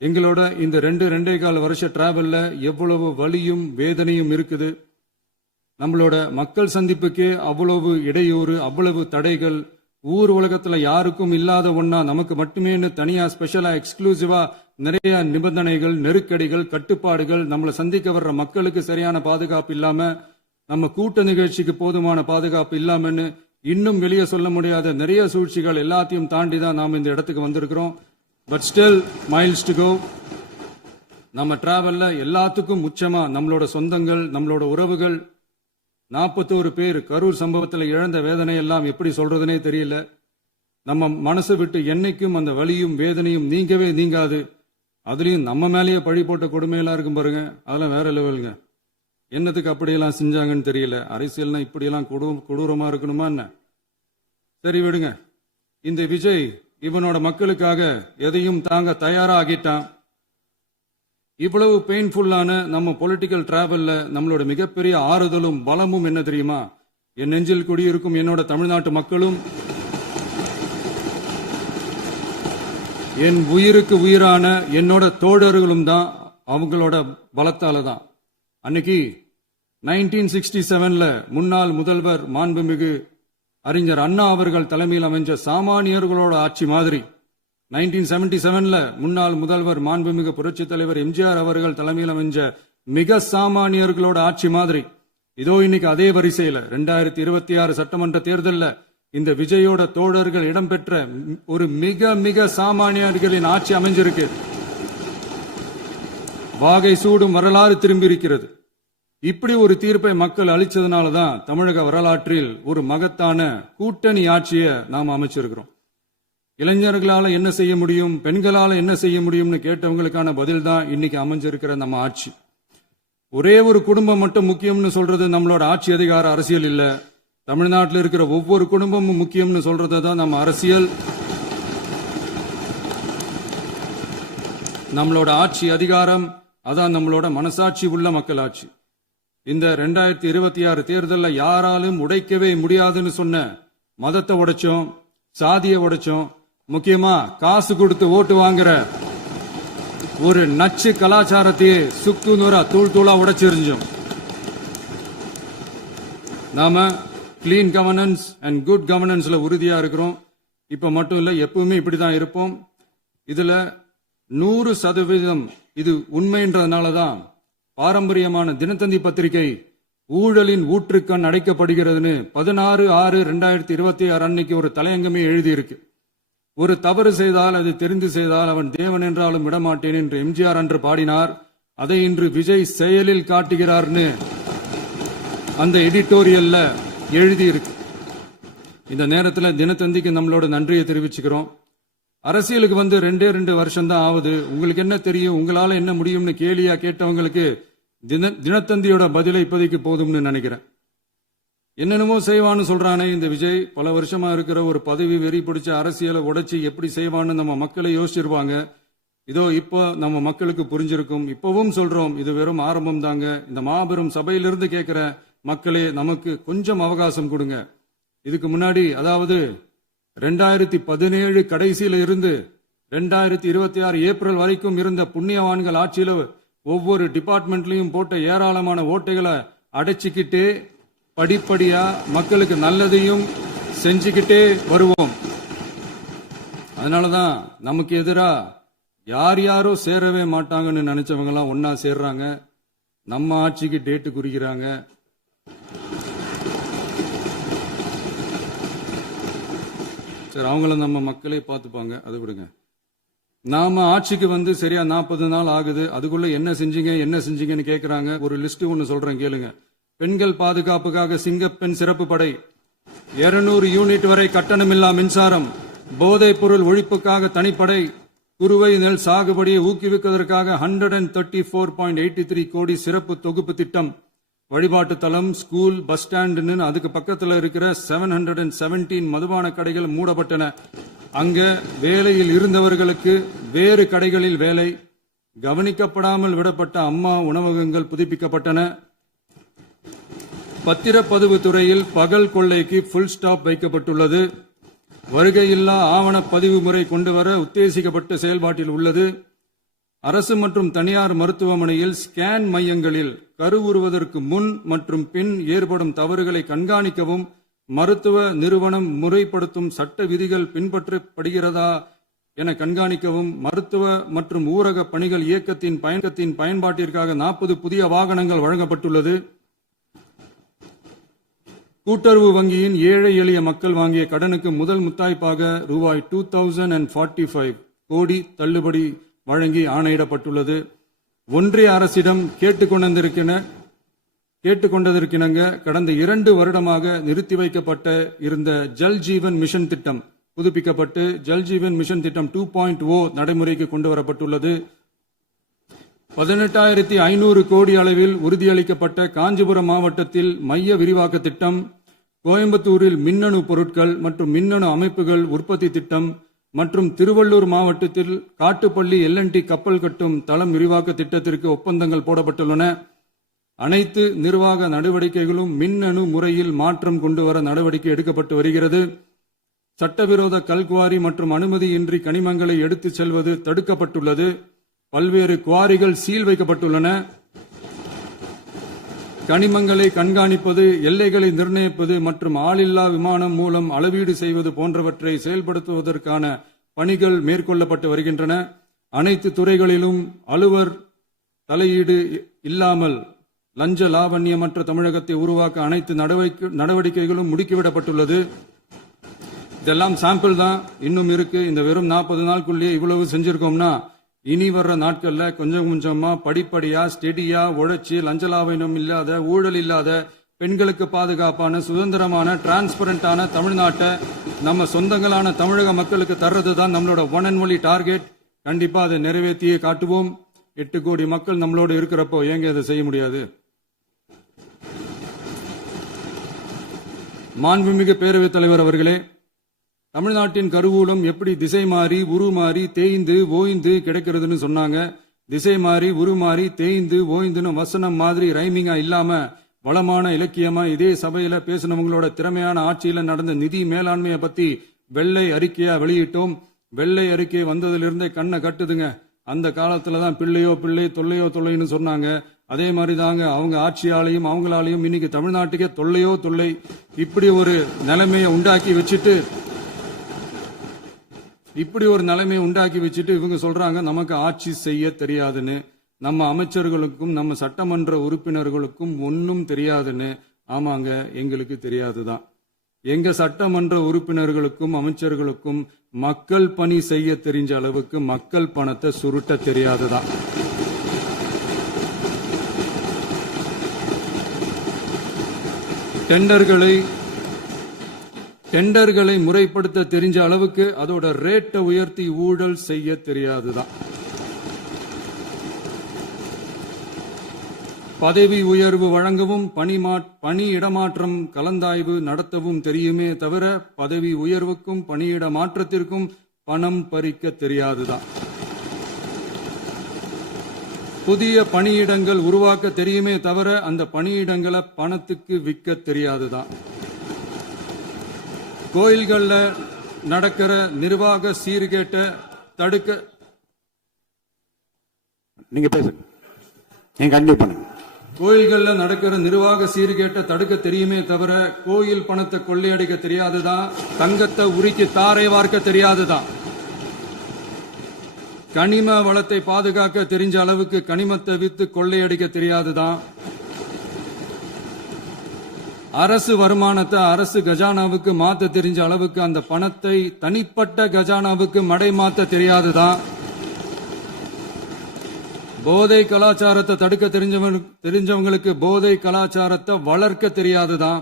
எங்களோட இந்த 2.25 வருஷ டிராவல்ல எவ்வளவு வலியும் வேதனையும் இருக்குது. நம்மளோட மக்கள் சந்திப்புக்கே அவ்வளவு இடையூறு, அவ்வளவு தடைகள், ஊர் உலகத்துல யாருக்கும் இல்லாத ஒன்னா நமக்கு மட்டுமே தனியா ஸ்பெஷலா எக்ஸ்க்ளூசிவா நிறைய நிபந்தனைகள், நெருக்கடிகள், கட்டுப்பாடுகள், நம்மளை சந்திக்க வர்ற மக்களுக்கு சரியான பாதுகாப்பு இல்லாம, நம்ம கூட்ட நிகழ்ச்சிக்கு போதுமான பாதுகாப்பு இல்லாமன்னு இன்னும் வெளியே சொல்ல முடியாத நிறைய சூழ்ச்சிகள் எல்லாத்தையும் தாண்டி தான் நாம இந்த இடத்துக்கு வந்திருக்கிறோம். But still miles to go. நம்ம டிராவல்ல எல்லாத்துக்கும் உச்சமா நம்மளோட சொந்தங்கள், நம்மளோட உறவுகள். 41 பேர் கரூர் சம்பவத்தில் இழந்த வேதனை எல்லாம் எப்படி சொல்றதுனே தெரியல. நம்ம மனசு விட்டு என்னைக்கும் அந்த வலியும் வேதனையும் நீங்கவே நீங்காது. அதுலயும் நம்ம மேலேயே பழி போட்ட கொடுமையெல்லாம் இருக்கும் பாருங்க, அதெல்லாம் வேற லெவலுங்க. என்னத்துக்கு அப்படியெல்லாம் செஞ்சாங்கன்னு தெரியல. அரசியல்னா இப்படியெல்லாம் கொடூரமா இருக்கணுமா என்ன? சரி விடுங்க. இந்த விஜய் இவனோட மக்களுக்காக எதையும் தாங்க தயாராகிட்டான். இவ்வளவு பெயின்ஃபுல்லான நம்ம பொலிட்டிக்கல் டிராவல்ல நம்மளோட மிகப்பெரிய ஆறுதலும் பலமும் என்ன தெரியுமா? என் நெஞ்சில் குடியிருக்கும் என்னோட தமிழ்நாட்டு மக்களும், என் உயிருக்கு உயிரான என்னோட தோழர்களும் தான். அவங்களோட பலத்தால தான். அன்னைக்கு 1967ல முன்னாள் முதல்வர் மாண்புமிகு அறிஞர் அண்ணா அவர்கள் தலைமையில் அமைஞ்ச சாமானியர்களோட ஆட்சி மாதிரி, 1977ல முன்னாள் முதல்வர் மாண்புமிகு புரட்சி தலைவர் எம்ஜிஆர் அவர்கள் தலைமையில் அமைஞ்ச மிக சாமானியர்களோட ஆட்சி மாதிரி, இதோ இன்னைக்கு அதே வரிசையில 2026 சட்டமன்ற தேர்தலில் இந்த விஜயோட தோழர்கள் இடம்பெற்ற ஒரு மிக மிக சாமானியர்களின் ஆட்சி அமைஞ்சிருக்கு. வாகை சூடும் வரலாறு திரும்பி இருக்கிறது. இப்படி ஒரு தீர்ப்பை மக்கள் அளிச்சதுனாலதான் தமிழக வரலாற்றில் ஒரு மகத்தான கூட்டணி ஆட்சியை நாம் அமைச்சிருக்கிறோம். இளைஞர்களால என்ன செய்ய முடியும், பெண்களால என்ன செய்ய முடியும்னு கேட்டவங்களுக்கான பதில் தான் இன்னைக்கு அமைஞ்சிருக்கிற நம்ம ஆட்சி. ஒரே ஒரு குடும்பம் மட்டும் முக்கியம்னு சொல்றது நம்மளோட ஆட்சி அதிகார அரசியல் இல்ல. தமிழ்நாட்டில் இருக்கிற ஒவ்வொரு குடும்பமும் முக்கியம்னு சொல்றது தான் நம்ம அரசியல். நம்மளோட ஆட்சி அதிகாரம் அதான் நம்மளோட மனசாட்சி உள்ள மக்கள் ஆட்சி. இந்த 2026 தேர்தலில் யாராலும் உடைக்கவே முடியாதுன்னு சொன்ன மதத்தை உடைச்சோம், சாதியை உடைச்சோம், முக்கியமா காசு கொடுத்து ஓட்டு வாங்குற ஒரு நச்சு கலாச்சாரத்தையே சுக்கு நூறா தூள் தூளா உடைச்சிருந்தோம். நாம கிளீன் கவர்னன்ஸ் அண்ட் குட் கவர்னன்ஸ்ல உறுதியா இருக்கிறோம். இப்ப மட்டும் இல்ல, எப்பவுமே இப்படிதான் இருப்போம். இதுல 100% இது உண்மைன்றதுனாலதான் பாரம்பரியமான தினத்தந்தி பத்திரிகை ஊழலின் ஊற்றுக்கண் அடைக்கப்படுகிறதுன்னு 16/6/2026 அன்னைக்கு ஒரு தலையங்கமே எழுதியிருக்கு. ஒரு தவறு செய்தால், அது தெரிந்து செய்தால் அவன் தேவன் என்றாலும் விடமாட்டேன் என்று எம்ஜிஆர் அன்று பாடினார். அதை இன்று விஜய் செயலில் காட்டுகிறார்னு அந்த எடிட்டோரியல்ல எழுதியிருக்கு. இந்த நேரத்தில் தினத்தந்திக்கு நம்மளோட நன்றியை தெரிவிச்சுக்கிறோம். அரசியலுக்கு வந்து 2 வருஷம் தான் ஆகுது. உங்களுக்கு என்ன தெரியும், உங்களால என்ன முடியும்னு கேலியா கேட்டவங்களுக்கு தினத்தந்தியோட பதிலை இப்போதைக்கு போதும்னு நினைக்கிறேன். என்னென்னமோ செய்வான்னு சொல்றானே இந்த விஜய், பல வருஷமா இருக்கிற ஒரு பதவி வெறி பிடிச்ச அரசியலை உடைச்சி எப்படி செய்வான்னு நம்ம மக்களை யோசிச்சிருப்பாங்க. இதோ இப்போ நம்ம மக்களுக்கு புரிஞ்சிருக்கும். இப்பவும் சொல்றோம், இது வெறும் ஆரம்பம் தாங்க. இந்த மாபெரும் சபையிலிருந்து கேட்கிற மக்களே, நமக்கு கொஞ்சம் அவகாசம் கொடுங்க. இதுக்கு முன்னாடி, அதாவது 2017 கடைசியில இருந்து 2026 ஏப்ரல் வரைக்கும் இருந்த புண்ணியவான்கள் ஆட்சியில ஒவ்வொரு டிபார்ட்மெண்ட்லயும் போட்ட ஏராளமான ஓட்டைகளை அடைச்சிக்கிட்டே படிப்படியா மக்களுக்கு நல்லதையும் செஞ்சுக்கிட்டே வருவோம். அதனாலதான் நமக்கு எதிரா யார் யாரோ சேரவே மாட்டாங்கன்னு நினைச்சவங்க எல்லாம் ஒன்னா சேர்றாங்க. நம்ம ஆட்சிக்கு டேட்டு குறிக்கிறாங்க. சரி, அவங்கள நம்ம மக்களே பார்த்துப்பாங்க, அதை விடுங்க. நாம ஆட்சிக்கு வந்து சரியா 40 நாள் ஆகுது. அதுக்குள்ள என்ன செஞ்சீங்கன்னு கேக்குறாங்க. ஒரு லிஸ்ட் ஒன்னு சொல்றேன் கேளுங்க. பெண்கள் பாதுகாப்புக்காக சிங்கப்பெண் சிறப்பு படை, 200 யூனிட் வரை கட்டணமில்லா மின்சாரம், போதைப் பொருள் ஒழிப்புக்காக தனிப்படை, குறுவை நெல் சாகுபடியை ஊக்குவிப்பதற்காக 134.83 கோடி சிறப்பு தொகுப்பு திட்டம், வழிபாட்டு தலம், ஸ்கூல், பஸ் ஸ்டாண்டுன்னு அதுக்கு பக்கத்துல இருக்கிற 717 மதுபான கடைகள் மூடப்பட்டன. அங்க வேலையில் இருந்தவர்களுக்கு வேறு கடைகளில் வேலை, கவனிக்கப்படாமல் விடப்பட்ட அம்மா உணவகங்கள் புதுப்பிக்கப்பட்டன. பத்திரப்பதிவு துறையில் பகல் கொள்ளைக்கு புல் ஸ்டாப் வைக்கப்பட்டுள்ளது. வருகையில்லா ஆவண பதிவு முறை கொண்டுவர உத்தேசிக்கப்பட்ட செயல்பாட்டில் உள்ளது. அரசு மற்றும் தனியார் மருத்துவமனையில் ஸ்கேன் மையங்களில் கருவுறுவதற்கு முன் மற்றும் பின் ஏற்படும் தவறுகளை கண்காணிக்கவும், மருத்துவ நிறுவனம் முறைப்படுத்தும் சட்ட விதிகள் பின்பற்றப்படுகிறதா என கண்காணிக்கவும், மருத்துவ மற்றும் ஊரக பணிகள் இயக்கத்தின் பயன்பாட்டிற்காக 40 புதிய வாகனங்கள் வழங்கப்பட்டுள்ளது. கூட்டுறவு வங்கியின் ஏழை எளிய மக்கள் வாங்கிய கடனுக்கு முதல் முத்தாய்ப்பாக ரூபாய் 2045 கோடி தள்ளுபடி வழங்கி ஆணையிடப்பட்டுள்ளது. ஒன்றிய அரசிடம் கேட்டுக்கொண்டதற்கிணங்க கடந்த 2 வருடமாக நிறுத்தி வைக்கப்பட்ட இருந்த ஜல் ஜீவன் மிஷன் திட்டம் புதுப்பிக்கப்பட்டு ஜல் ஜீவன் மிஷன் திட்டம் 2.0 நடைமுறைக்கு கொண்டு வரப்பட்டுள்ளது. 18,500 கோடி அளவில் உறுதியளிக்கப்பட்ட காஞ்சிபுரம் மாவட்டத்தில் மைய விரிவாக்க திட்டம், கோயம்புத்தூரில் மின்னணு பொருட்கள் மற்றும் மின்னணு அமைப்புகள் உற்பத்தி திட்டம் மற்றும் திருவள்ளூர் மாவட்டத்தில் காட்டுப்பள்ளி LNT கப்பல் கட்டும் தளம் விரிவாக்க திட்டத்திற்கு ஒப்பந்தங்கள் போடப்பட்டுள்ளன. அனைத்து நிர்வாக நடவடிக்கைகளும் மின்னணு முறையில் மாற்றம் கொண்டுவர நடவடிக்கை எடுக்கப்பட்டு வருகிறது. சட்டவிரோத கல்குவாரி மற்றும் அனுமதியின்றி கனிமங்களை எடுத்துச் செல்வது தடுக்கப்பட்டுள்ளது. பல்வேறு குவாரிகள் சீல் வைக்கப்பட்டுள்ளன. கனிமங்களை கண்காணிப்பது, எல்லைகளை நிர்ணயிப்பது மற்றும் ஆளில்லா விமானம் மூலம் அளவீடு செய்வது போன்றவற்றை செயல்படுத்துவதற்கான பணிகள் மேற்கொள்ளப்பட்டு வருகின்றன. அனைத்து துறைகளிலும் அலுவலர் தலையீடு இல்லாமல் லஞ்ச லாவண்யமற்ற தமிழகத்தை உருவாக்க அனைத்து நடவடிக்கைகளும் முடுக்கிவிடப்பட்டுள்ளது. இதெல்லாம் சாம்பிள் தான், இன்னும் இருக்கு. இந்த வெறும் 40 நாளுக்குள்ளேயே இவ்வளவு செஞ்சிருக்கோம்னா, இனி வர்ற நாட்கள்ல கொஞ்சம் கொஞ்சமா படிப்படியா ஸ்டெடியா உழைச்சி லஞ்சலாவணம் இல்லாத, ஊழல் இல்லாத, பெண்களுக்கு பாதுகாப்பான, சுதந்திரமான, டிரான்ஸ்பரண்டான தமிழ்நாட்டை நம்ம சொந்தங்களான தமிழக மக்களுக்கு தர்றதுதான் நம்மளோட ஒன் அண்ட் ஒன்லி டார்கெட். கண்டிப்பா அதை நிறைவேற்றியே காட்டுவோம். 8 கோடி மக்கள் நம்மளோட இருக்கிறப்போ ஏங்க அதை செய்ய முடியாது? மாண்புமிகு பேரவைத் தலைவர் அவர்களே, தமிழ்நாட்டின் கருவூலம் எப்படி திசை மாறி உருமாறி தேய்ந்து ஓய்ந்து கிடைக்கிறதுன்னு சொன்னாங்க. திசை மாறி உருமாறி தேய்ந்து ஓய்ந்துன்னு வசனம் மாதிரி ரைமிங்கா இல்லாம வளமான இலக்கியமா இதே சபையில பேசினவங்களோட திறமையான ஆட்சியில நடந்த நிதி மேலாண்மையை பத்தி வெள்ளை அறிக்கையா வெளியிட்டோம். வெள்ளை அறிக்கை வந்ததிலிருந்தே கண்ணை கட்டுதுங்க. அந்த காலத்துலதான் பிள்ளையோ பிள்ளை தொல்லையோ தொல்லைன்னு சொன்னாங்க. அதே மாதிரி தாங்க அவங்க ஆட்சியாலையும் அவங்களாலையும் இன்னைக்கு தமிழ்நாட்டுக்கே தொல்லையோ தொல்லை. இப்படி ஒரு நிலைமையை உண்டாக்கி வச்சுட்டு இவங்க சொல்றாங்க நமக்கு ஆட்சி செய்ய தெரியாதுன்னு. நம்ம அமைச்சர்களுக்கும் நம்ம சட்டமன்ற உறுப்பினர்களுக்கும் ஒன்னும் தெரியாதுன்னு. ஆமாங்க, எங்களுக்கு தெரியாதுதான். எங்க சட்டமன்ற உறுப்பினர்களுக்கும் அமைச்சர்களுக்கும் மக்கள் பணி செய்ய தெரிஞ்ச அளவுக்கு மக்கள் பணத்தை சுருட்ட தெரியாதுதான். டெண்டர்களை முறைப்படுத்த தெரிஞ்ச அளவுக்கு அதோட ரேட்டை உயர்த்தி ஊழல் செய்ய தெரியாதுதான். பதவி உயர்வு வழங்கவும் பணி இடமாற்றம் கலந்தாய்வு நடத்தவும் தெரியுமே தவிர பதவி உயர்வுக்கும் பணியிட மாற்றத்திற்கும் பணம் பறிக்க தெரியாதுதான். புதிய பணியிடங்கள் உருவாக்க தெரியுமே தவிர அந்த பணியிடங்களை பணத்துக்கு விற்க தெரியாதுதான். கோயில்கள்ல நடக்கிற நிர்வாக சீர்கேட்டை தடுக்க நீங்க பேசுங்க, நீங்க கண்டிப்பா பண்ணுங்க. கோயில்கள்ல நடக்கிற நிர்வாக சீர்கேட்டை தடுக்க தெரியுமே தவிர கோயில் பணத்தை கொள்ளையடிக்க தெரியாதுதான். தங்கத்தை உருக்கி தாரை வார்க்க தெரியாதுதான். கனிம வளத்தை பாதுகாக்க தெரிஞ்ச அளவுக்கு கனிமத்தை வித்து கொள்ளையடிக்க தெரியாதுதான். அரசு வருமானத்தை அரசு கஜானாவுக்கு மாத்த தெரிஞ்ச அளவுக்கு அந்த பணத்தை தனிப்பட்ட கஜானாவுக்கு மடை மாத்த தெரியாதுதான். போதை கலாச்சாரத்தை தடுக்க தெரிஞ்சவங்களுக்கு போதை கலாச்சாரத்தை வளர்க்க தெரியாதுதான்.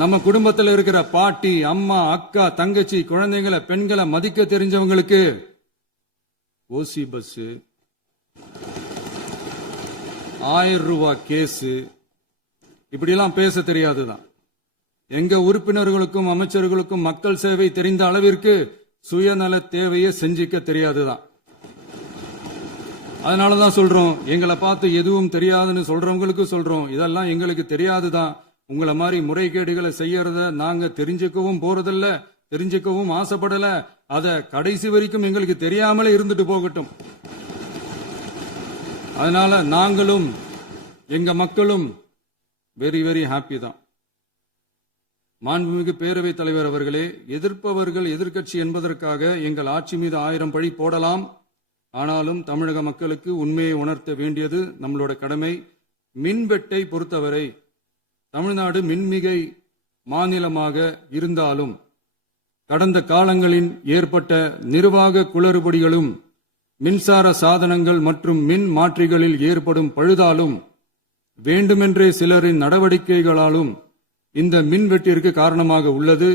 நம்ம குடும்பத்தில் இருக்கிற பாட்டி, அம்மா, அக்கா, தங்கச்சி, குழந்தைகளை, பெண்களை மதிக்க தெரிஞ்சவங்களுக்கு ஓசி பஸ், 1000 ரூபாய் கேஸ், இப்படியெல்லாம் பேச தெரியாதுதான். எங்க உறுப்பினர்களுக்கும் அமைச்சர்களுக்கும் மக்கள் சேவை தெரிந்த அளவிற்கு சுயநல தேவையை செஞ்சிக்க தெரியாதுதான். அதனாலதான் சொல்றோம், எங்களை பார்த்து எதுவும் தெரியாதுன்னு சொல்றவங்களுக்கு சொல்றோம், இதெல்லாம் எங்களுக்கு தெரியாதுதான். உங்களை மாதிரி முறைகேடுகளை செய்யறத நாங்க தெரிஞ்சுக்கவும் போறதில்ல, தெரிஞ்சுக்கவும் ஆசைப்படல. அத கடைசி வரைக்கும் எங்களுக்கு தெரியாமலே இருந்துட்டு போகட்டும். அதனால நாங்களும் எங்க மக்களும் வெரி வெரி ஹாப்பி தான். மாண்புமிகு பேரவைத் தலைவர் அவர்களே, எதிர்ப்பவர்கள் எதிர்க்கட்சி என்பதற்காக எங்கள் ஆட்சி மீது 1000 பழி போடலாம். ஆனாலும் தமிழக மக்களுக்கு உண்மையை உணர்த்த வேண்டியது நம்மளோட கடமை. மின்வெட்டை பொறுத்தவரை தமிழ்நாடு மின்மிகை மாநிலமாக இருந்தாலும் கடந்த காலங்களில் ஏற்பட்ட நிர்வாக குளறுபடிகளும் மின்சார சாதனங்கள் மற்றும் மின் மாற்றிகளில் ஏற்படும் பழுதாலும் வேண்டுமென்றே சிலரின் நடவடிக்கைகளாலும் இந்த மின்வெட்டிற்கு காரணமாக உள்ளது.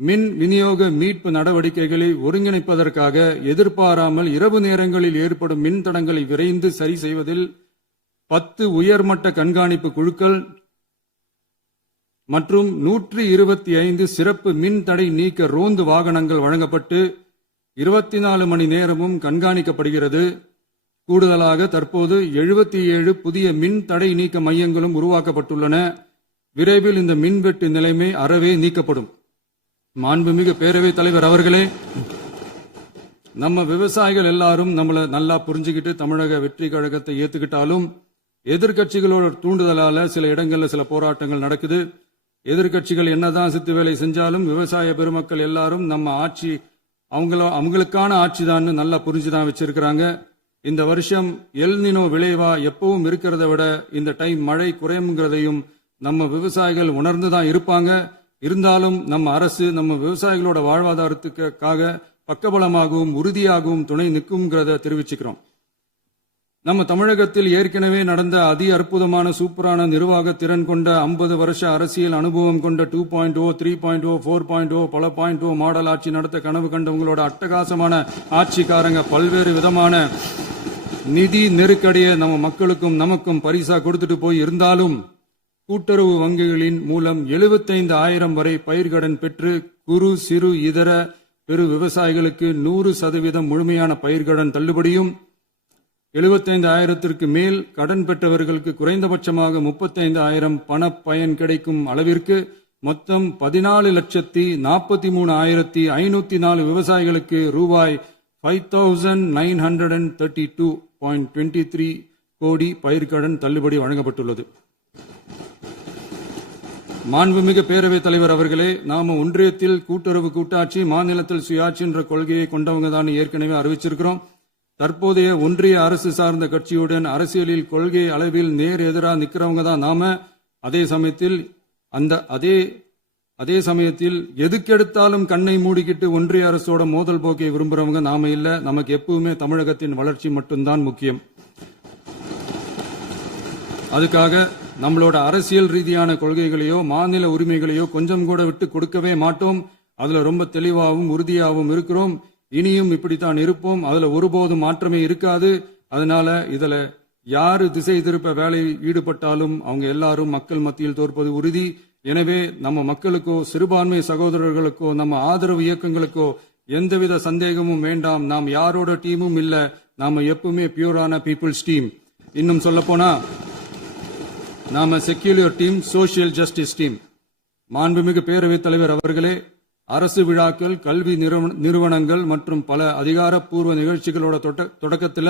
மின் விநியோக மீட்பு நடவடிக்கைகளை ஒருங்கிணைப்பதற்காக எதிர்பாராமல் இரவு நேரங்களில் ஏற்படும் மின் தடங்களை விரைந்து சரி செய்வதில் 10 உயர்மட்ட கண்காணிப்பு குழுக்கள் மற்றும் 125 சிறப்பு மின் தடை நீக்க ரோந்து வாகனங்கள் வழங்கப்பட்டு 24 மணி நேரமும் கண்காணிக்கப்படுகிறது. கூடுதலாக தற்போது 77 புதிய மின் தடை நீக்க மையங்களும் உருவாக்கப்பட்டுள்ளன. விரைவில் இந்த மின்வெட்டு நிலைமை அறவே நீக்கப்படும். மாண்புமிகு பேரவைத் தலைவர் அவர்களே, நம்ம விவசாயிகள் எல்லாரும் நம்மள நல்லா புரிஞ்சுக்கிட்டு தமிழக வெற்றி கழகத்தை ஏத்துக்கிட்டாலும் எதிர்கட்சிகளோட தூண்டுதலால சில இடங்கள்ல சில போராட்டங்கள் நடக்குது. எதிர்கட்சிகள் என்னதான் சித்து வேலை செஞ்சாலும் விவசாய பெருமக்கள் எல்லாரும் நம்ம ஆட்சி அவங்களுக்கான ஆட்சி தான் நல்லா புரிஞ்சுதான் வச்சிருக்கிறாங்க. இந்த வருஷம் எல்னினோ விளைவா எப்பவும் இருக்கிறத விட இந்த டைம் மழை குறையுங்கிறதையும் நம்ம விவசாயிகள் உணர்ந்துதான் இருப்பாங்க. இருந்தாலும் நம்ம அரசு நம்ம விவசாயிகளோட வாழ்வாதாரத்துக்காக பக்கபலமாகவும் உறுதியாகவும் துணை நிற்கும்ங்கிறத தெரிவிச்சுக்கிறோம். நம்ம தமிழகத்தில் ஏற்கனவே நடந்த அதி அற்புதமான சூப்பரான நிர்வாக திறன் கொண்ட 50 வருஷ அரசியல் அனுபவம் கொண்ட 2.0, 3.0, 4.0 பல 0.0 மாடல் ஆட்சி நடத்த கனவு கண்டவங்களோட அட்டகாசமான ஆட்சிக்காரங்க பல்வேறு விதமான நிதி நெருக்கடியை நம்ம மக்களுக்கும் நமக்கும் பரிசா கொடுத்துட்டு போய் இருந்தாலும் கூட்டுறவு வங்கிகளின் மூலம் 75,000 வரை பயிர்கடன் பெற்று குறு சிறு இதர பெரு விவசாயிகளுக்கு 100% முழுமையான பயிர்கடன் தள்ளுபடியும் 75,000க்கு மேல் கடன் பெற்றவர்களுக்கு குறைந்தபட்சமாக 35,000 பண பயன் கிடைக்கும் அளவிற்கு மொத்தம் 14,43,504 விவசாயிகளுக்கு ரூபாய் 5,932.23 கோடி பயிர்கடன் தள்ளுபடி வழங்கப்பட்டுள்ளது. மாண்புமிகு பேரவைத் தலைவர் அவர்களே, நாம ஒன்றியத்தில் கூட்டுறவு கூட்டாட்சி, மாநிலத்தில் சுயாட்சி என்ற கொள்கையை கொண்டவங்க தான் ஏற்கனவே அறிவிச்சிருக்கிறோம். தற்போதைய ஒன்றிய அரசு சார்ந்த கட்சியுடன் அரசியலில் கொள்கை அளவில் நேர் எதிராக நிக்கிறவங்க தான் நாம. அதே சமயத்தில் எதுக்கெடுத்தாலும் கண்ணை மூடிக்கிட்டு ஒன்றிய அரசோட மோதல் போக்கை விரும்புறவங்க நாம இல்ல. நமக்கு எப்பவுமே தமிழகத்தின் வளர்ச்சி மட்டும்தான் முக்கியம். அதுக்காக நம்மளோட அரசியல் ரீதியான கொள்கைகளையோ மாநில உரிமைகளையோ கொஞ்சம் கூட விட்டு கொடுக்கவே மாட்டோம். அதுல ரொம்ப தெளிவாகவும் உறுதியாகவும் இருக்கிறோம். இனியும் இப்படித்தான் இருப்போம். அதுல ஒருபோதும் மாற்றமே இருக்காது. அதனால இதுல யாரு திசை திருப்ப வேலையில் ஈடுபட்டாலும் அவங்க எல்லாரும் மக்கள் மத்தியில் தோற்பது உறுதி. எனவே நம்ம மக்களுக்கோ சிறுபான்மை சகோதரர்களுக்கோ நம்ம ஆதரவு இயக்கங்களுக்கோ எந்தவித சந்தேகமும் வேண்டாம். நாம் யாரோட டீமும் இல்ல, நாம எப்பவுமே பியூரான பீப்புள்ஸ் டீம். இன்னும் சொல்ல போனா நாம secular team, social justice team. மாண்புமிகு பேரவைத் தலைவர் அவர்களே, அரசு விழாக்கள், கல்வி நிறுவனங்கள் மற்றும் பல அதிகாரப்பூர்வ நிகழ்ச்சிகளோட தொடக்கத்துல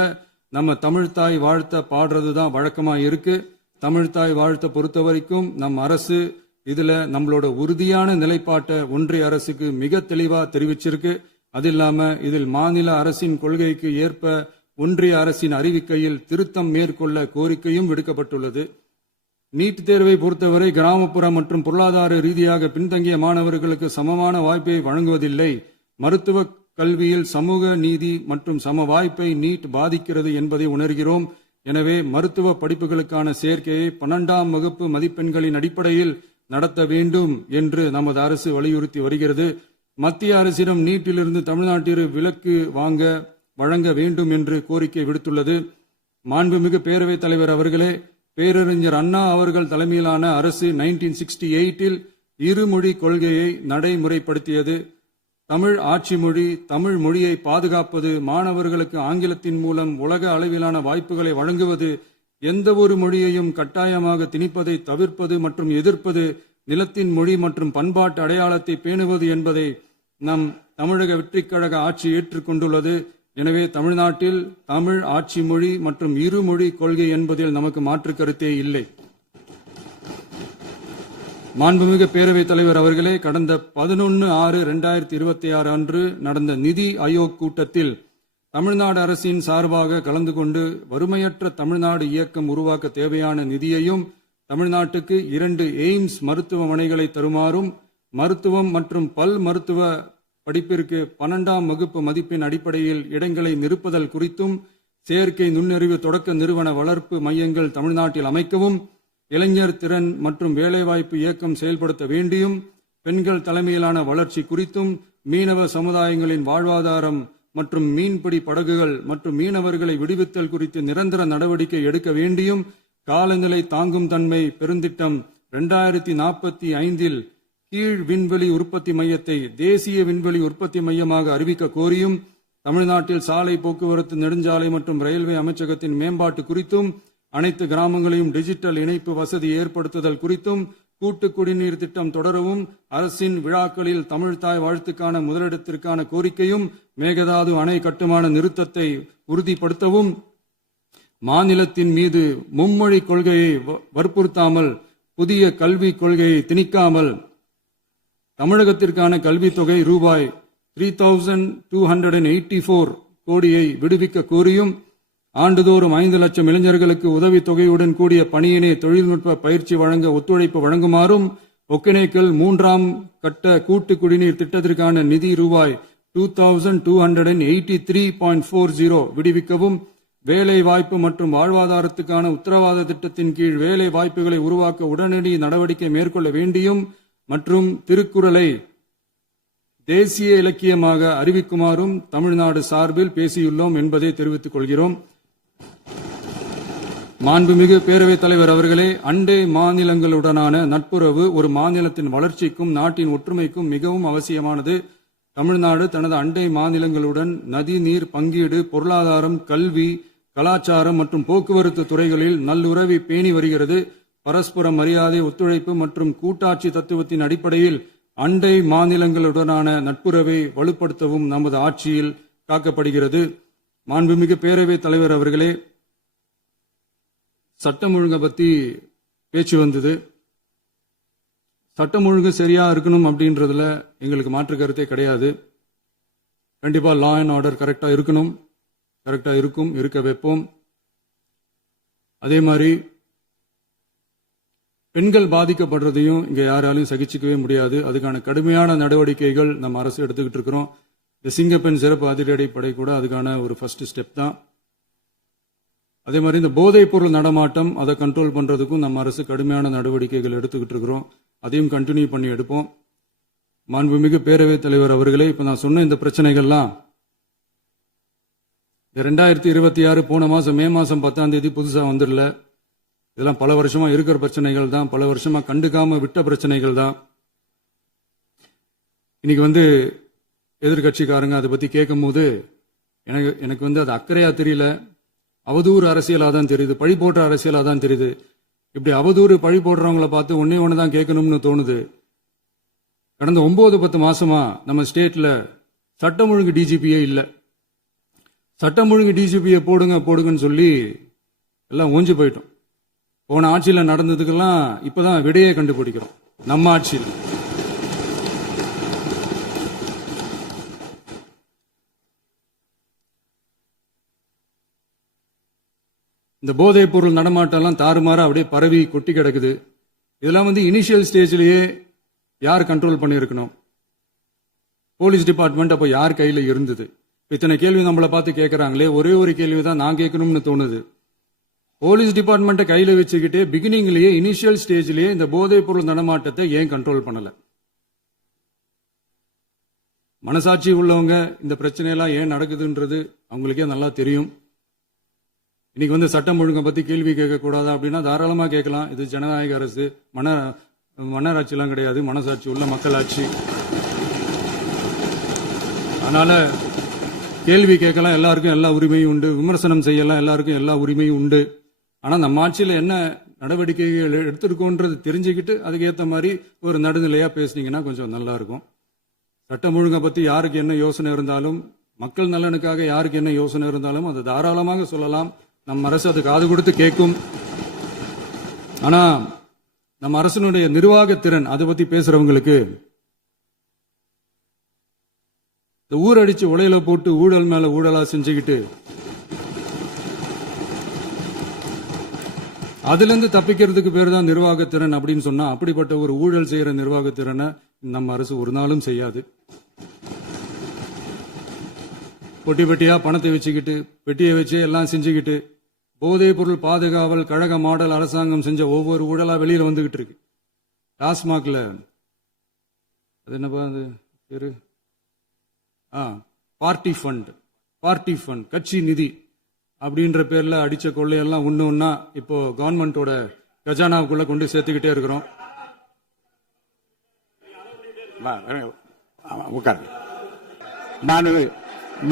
நம்ம தமிழ்தாய் வாழ்த்த பாடுறதுதான் வழக்கமா இருக்கு. தமிழ்தாய் வாழ்த்த பொறுத்த வரைக்கும் நம் அரசு இதுல நம்மளோட உறுதியான நிலைப்பாட்டை ஒன்றிய அரசுக்கு மிக தெளிவா தெரிவிச்சிருக்கு. அது இல்லாம இதில் மாநில அரசின் கொள்கைக்கு ஏற்ப ஒன்றிய அரசின் அறிவிக்கையில் திருத்தம் மேற்கொள்ள கோரிக்கையும் விடுக்கப்பட்டுள்ளது. நீட் தேர்வை பொறுத்தவரை கிராமப்புற மற்றும் பொருளாதார ரீதியாக பின்தங்கிய மாணவர்களுக்கு சமமான வாய்ப்பை வழங்குவதில்லை. மருத்துவ கல்வியில் சமூக நீதி மற்றும் சம வாய்ப்பை நீட் பாதிக்கிறது என்பதை உணர்கிறோம். எனவே மருத்துவ படிப்புகளுக்கான சேர்க்கையை 12ஆம் வகுப்பு மதிப்பெண்களின் அடிப்படையில் நடத்த வேண்டும் என்று நமது அரசு வலியுறுத்தி வருகிறது. மத்திய அரசிடம் நீட்டிலிருந்து தமிழ்நாட்டிற்கு விலக்கு வழங்க வேண்டும் என்று கோரிக்கை விடுத்துள்ளது. மாண்புமிகு பேரவைத் தலைவர் அவர்களே, பேரறிஞர் அண்ணா அவர்கள் தலைமையிலான அரசு 1968இல் இருமொழி கொள்கையை நடைமுறைப்படுத்தியது. தமிழ் ஆட்சி மொழி, தமிழ் மொழியை பாதுகாப்பது, மாணவர்களுக்கு ஆங்கிலத்தின் மூலம் உலக அளவிலான வாய்ப்புகளை வழங்குவது, எந்த ஒரு மொழியையும் கட்டாயமாக திணிப்பதை தவிர்ப்பது மற்றும் எதிர்ப்பது, நிலத்தின் மொழி மற்றும் பண்பாட்டு அடையாளத்தை பேணுவது என்பதை நம் தமிழக வெற்றிக் கழக ஆட்சி ஏற்றுக்கொண்டுள்ளது. எனவே தமிழ்நாட்டில் தமிழ் ஆட்சி மொழி மற்றும் இருமொழி கொள்கை என்பதில் நமக்கு மாற்று கருத்தே இல்லை. மாண்புமிகு பேரவைத் தலைவர் அவர்களே, கடந்த 11/6/2026 அன்று நடந்த நிதி ஆயோக் கூட்டத்தில் தமிழ்நாடு அரசின் சார்பாக கலந்து கொண்டு வறுமையற்ற தமிழ்நாடு இயக்கம் உருவாக்க தேவையான நிதியையும், தமிழ்நாட்டுக்கு 2 எய்ம்ஸ் மருத்துவமனைகளை தருமாறும், மருத்துவம் மற்றும் பல் மருத்துவ படிப்பிற்கு 12ஆம் வகுப்பு மதிப்பெண் அடிப்படையில் இடங்களை நிரப்புதல் குறித்தும், செயற்கை நுண்ணறிவு தொடக்க நிறுவன வளர்ப்பு மையங்கள் தமிழ்நாட்டில் அமைக்கவும், இளைஞர் திறன் மற்றும் வேலைவாய்ப்பு இயக்கம் செயல்படுத்த வேண்டியும், பெண்கள் தலைமையிலான வளர்ச்சி குறித்தும், மீனவ சமுதாயங்களின் வாழ்வாதாரம் மற்றும் மீன்பிடி படகுகள் மற்றும் மீனவர்களை விடுவித்தல் குறித்து நிரந்தர நடவடிக்கை எடுக்க வேண்டியும், காலநிலை தாங்கும் தன்மை பெருந்திட்டம் 2045இல் கீழ் விண்வெளி உற்பத்தி மையத்தை தேசிய விண்வெளி உற்பத்தி மையமாக அறிவிக்க கோரியும், தமிழ்நாட்டில் சாலை போக்குவரத்து, நெடுஞ்சாலை மற்றும் ரயில்வே அமைச்சகத்தின் மேம்பாட்டு குறித்தும், அனைத்து கிராமங்களையும் டிஜிட்டல் இணைப்பு வசதி ஏற்படுத்துதல் குறித்தும், கூட்டு குடிநீர் திட்டம் தொடரவும், அரசின் விழாக்களில் தமிழ்தாய் வாழ்த்துக்கான முதலிடத்திற்கான கோரிக்கையும், மேகதாது அணை கட்டுமான நிறுத்தத்தை உறுதிப்படுத்தவும், மாநிலத்தின் மீது மும்மொழி கொள்கையை வற்புறுத்தாமல் புதிய கல்விக் கொள்கையை திணிக்காமல் தமிழகத்திற்கான கல்வித் தொகை ரூபாய் 3284 கோடியை விடுவிக்க கோரியும், ஆண்டுதோறும் 5 லட்சம் இளைஞர்களுக்கு உதவித் தொகையுடன் கூடிய பணியினை தொழில்நுட்ப பயிற்சி வழங்க ஒத்துழைப்பு வழங்குமாறும், ஒகேனக்கல் 3ஆம் கட்ட கூட்டு குடிநீர் திட்டத்திற்கான நிதி ரூபாய் 2283.40 விடுவிக்கவும், வேலை வாய்ப்பு மற்றும் வாழ்வாதாரத்துக்கான உத்தரவாத திட்டத்தின் கீழ் வேலை வாய்ப்புகளை உருவாக்க உடனடி நடவடிக்கை மேற்கொள்ள வேண்டியும் மற்றும் திருக்குறளை தேசிய இலக்கியமாக அறிவிக்குமாறும் தமிழ்நாடு சார்பில் பேசியுள்ளோம் என்பதை தெரிவித்துக் கொள்கிறோம். மாண்புமிகு பேரவைத் தலைவர் அவர்களே, அண்டை மாநிலங்களுடனான நட்புறவு ஒரு மாநிலத்தின் வளர்ச்சிக்கும் நாட்டின் ஒற்றுமைக்கும் மிகவும் அவசியமானது. தமிழ்நாடு தனது அண்டை மாநிலங்களுடன் நதி நீர் பங்கீடு, பொருளாதாரம், கல்வி, கலாச்சாரம் மற்றும் போக்குவரத்து துறைகளில் நல்லுறவை பேணி வருகிறது. பரஸ்பர மரியாதை, ஒத்துழைப்பு மற்றும் கூட்டாட்சி தத்துவத்தின் அடிப்படையில் அண்டை மாநிலங்களுடனான நட்புறவை வலுப்படுத்தவும் நமது ஆட்சியில் காக்கப்படுகிறது. மாண்புமிகு பேரவைத் தலைவர் அவர்களே, சட்டம் ஒழுங்கை பத்தி பேச்சு வந்தது. சட்டம் ஒழுங்கு சரியா இருக்கணும் அப்படின்றதுல எங்களுக்கு மாற்று கருத்தே கிடையாது. கண்டிப்பா லா அண்ட் ஆர்டர் கரெக்டா இருக்கணும், கரெக்டா இருக்கும், இருக்க வைப்போம். அதே மாதிரி பெண்கள் பாதிக்கப்படுறதையும் இங்க யாராலையும் சகிச்சுக்கவே முடியாது. அதுக்கான கடுமையான நடவடிக்கைகள் நம்ம அரசு எடுத்துக்கிட்டு இருக்கிறோம். இந்த சிங்கப்பெண் சிறப்பு அதிரடிப்படை கூட அதுக்கான ஒரு ஃபர்ஸ்ட் ஸ்டெப் தான். அதே மாதிரி இந்த போதைப் பொருள் நடமாட்டம், அதை கண்ட்ரோல் பண்றதுக்கும் நம்ம அரசு கடுமையான நடவடிக்கைகள் எடுத்துக்கிட்டு இருக்கிறோம். அதையும் கண்டினியூ பண்ணி எடுப்போம். மாண்புமிகு பேரவைத் தலைவர் அவர்களே, இப்ப நான் சொன்ன இந்த பிரச்சனைகள்லாம் 2026 போன மாசம் மே மாசம் 10ஆம் தேதி புதுசா வந்துடல. இதெல்லாம் பல வருஷமா இருக்கிற பிரச்சனைகள் தான், பல வருஷமா கண்டுக்காம விட்ட பிரச்சனைகள் தான். இன்னைக்கு எதிர்கட்சிக்காரங்க அதை பத்தி கேட்கும் போது எனக்கு அது அக்கறையா தெரியல, அவதூறு அரசியலா தான் தெரியுது, பழி போடுற அரசியலா தான் தெரியுது. இப்படி அவதூறு பழி போடுறவங்களை பார்த்து ஒன்னே ஒண்ணுதான் கேட்கணும்னு தோணுது. கடந்த 9-10 மாசமா நம்ம ஸ்டேட்ல சட்டம் ஒழுங்கு டிஜிபியே இல்ல. சட்டம் ஒழுங்கு டிஜிபியை போடுங்கன்னு சொல்லி எல்லாம் ஓஞ்சு போயிட்டோம். போன ஆட்சியில நடந்ததுக்கெல்லாம் இப்பதான் விடையே கண்டுபிடிக்கிறோம் நம்ம ஆட்சியில். இந்த போதைப் பொருள் நடமாட்டம் எல்லாம் தாறுமாறா அப்படியே பரவி கொட்டி கிடக்குது. இதெல்லாம் இனிஷியல் ஸ்டேஜ்லயே யார் கண்ட்ரோல் பண்ணியிருக்கணும்? போலீஸ் டிபார்ட்மெண்ட் அப்ப யார் கையில இருந்தது? இத்தனை கேள்வி நம்மளை பார்த்து கேட்கறாங்களே, ஒரே ஒரு கேள்வி தான் நான் கேட்கணும்னு தோணுது. போலீஸ் டிபார்ட்மெண்ட்டை கையில வச்சுக்கிட்டே பிகினிங்லயே இனிஷியல் ஸ்டேஜ்லயே இந்த போதைப் பொருள் நடமாட்டத்தை ஏன் கண்ட்ரோல் பண்ணல? மனசாட்சி உள்ளவங்க இந்த பிரச்சனையெல்லாம் ஏன் நடக்குதுன்றது அவங்களுக்கே நல்லா தெரியும். இன்னைக்கு சட்டம் ஒழுங்கை பத்தி கேள்வி கேட்க கூடாதா அப்படின்னா தாராளமா கேட்கலாம். இது ஜனநாயக அரசு, மன்னராட்சி எல்லாம் கிடையாது, மனசாட்சி உள்ள மக்களாட்சி. அதனால கேள்வி கேட்கலாம், எல்லாருக்கும் எல்லா உரிமையும் உண்டு. விமர்சனம் செய்யலாம், எல்லாருக்கும் எல்லா உரிமையும் உண்டு. ஆனா நம்ம ஆட்சியில என்ன நடவடிக்கைகள் எடுத்திருக்கோன்றது தெரிஞ்சுக்கிட்டு அதுக்கேற்ற மாதிரி ஒரு நடுநிலையா பேசுனீங்கன்னா கொஞ்சம் நல்லா இருக்கும். சட்டம் ஒழுங்கை பத்தி யாருக்கு என்ன யோசனை இருந்தாலும், மக்கள் நலனுக்காக யாருக்கு என்ன யோசனை இருந்தாலும் அதை தாராளமாக சொல்லலாம். நம்ம அரசு அது காது கொடுத்து கேட்கும். ஆனா நம்ம அரசனுடைய நிர்வாகத்திறன் அதை பத்தி பேசுறவங்களுக்கு இந்த ஊரடிச்சு உலையில போட்டு ஊழல் மேல ஊழலா செஞ்சுக்கிட்டு அதுல இருந்து தப்பிக்கிறதுக்கு பேர் தான் நிர்வாகத்திறன் அப்படின்னு சொன்னா, அப்படிப்பட்ட ஒரு ஊழல் செய்யற நிர்வாகத்திறனை நம்ம அரசு ஒரு நாளும் செய்யாது. பொட்டி பெட்டியா பணத்தை வச்சுக்கிட்டு, பெட்டியை வச்சு எல்லாம் செஞ்சுக்கிட்டு, போதைப் பொருள் பாதுகாவல் கழக மாடல் அரசாங்கம் செஞ்ச ஒவ்வொரு ஊழலா வெளியில வந்துகிட்டு இருக்கு. டாஸ்மாக்ல அது என்னப்பா அது பேரு, பார்ட்டி ஃபண்ட், கட்சி நிதி அப்படின்ற பேர்ல அடிச்ச கொள்ளையெல்லாம் ஒண்ணு இப்போ கவர்மெண்டோட கஜானாவுக்குள்ள கொண்டு சேர்த்துக்கிட்டே இருக்கிறோம்.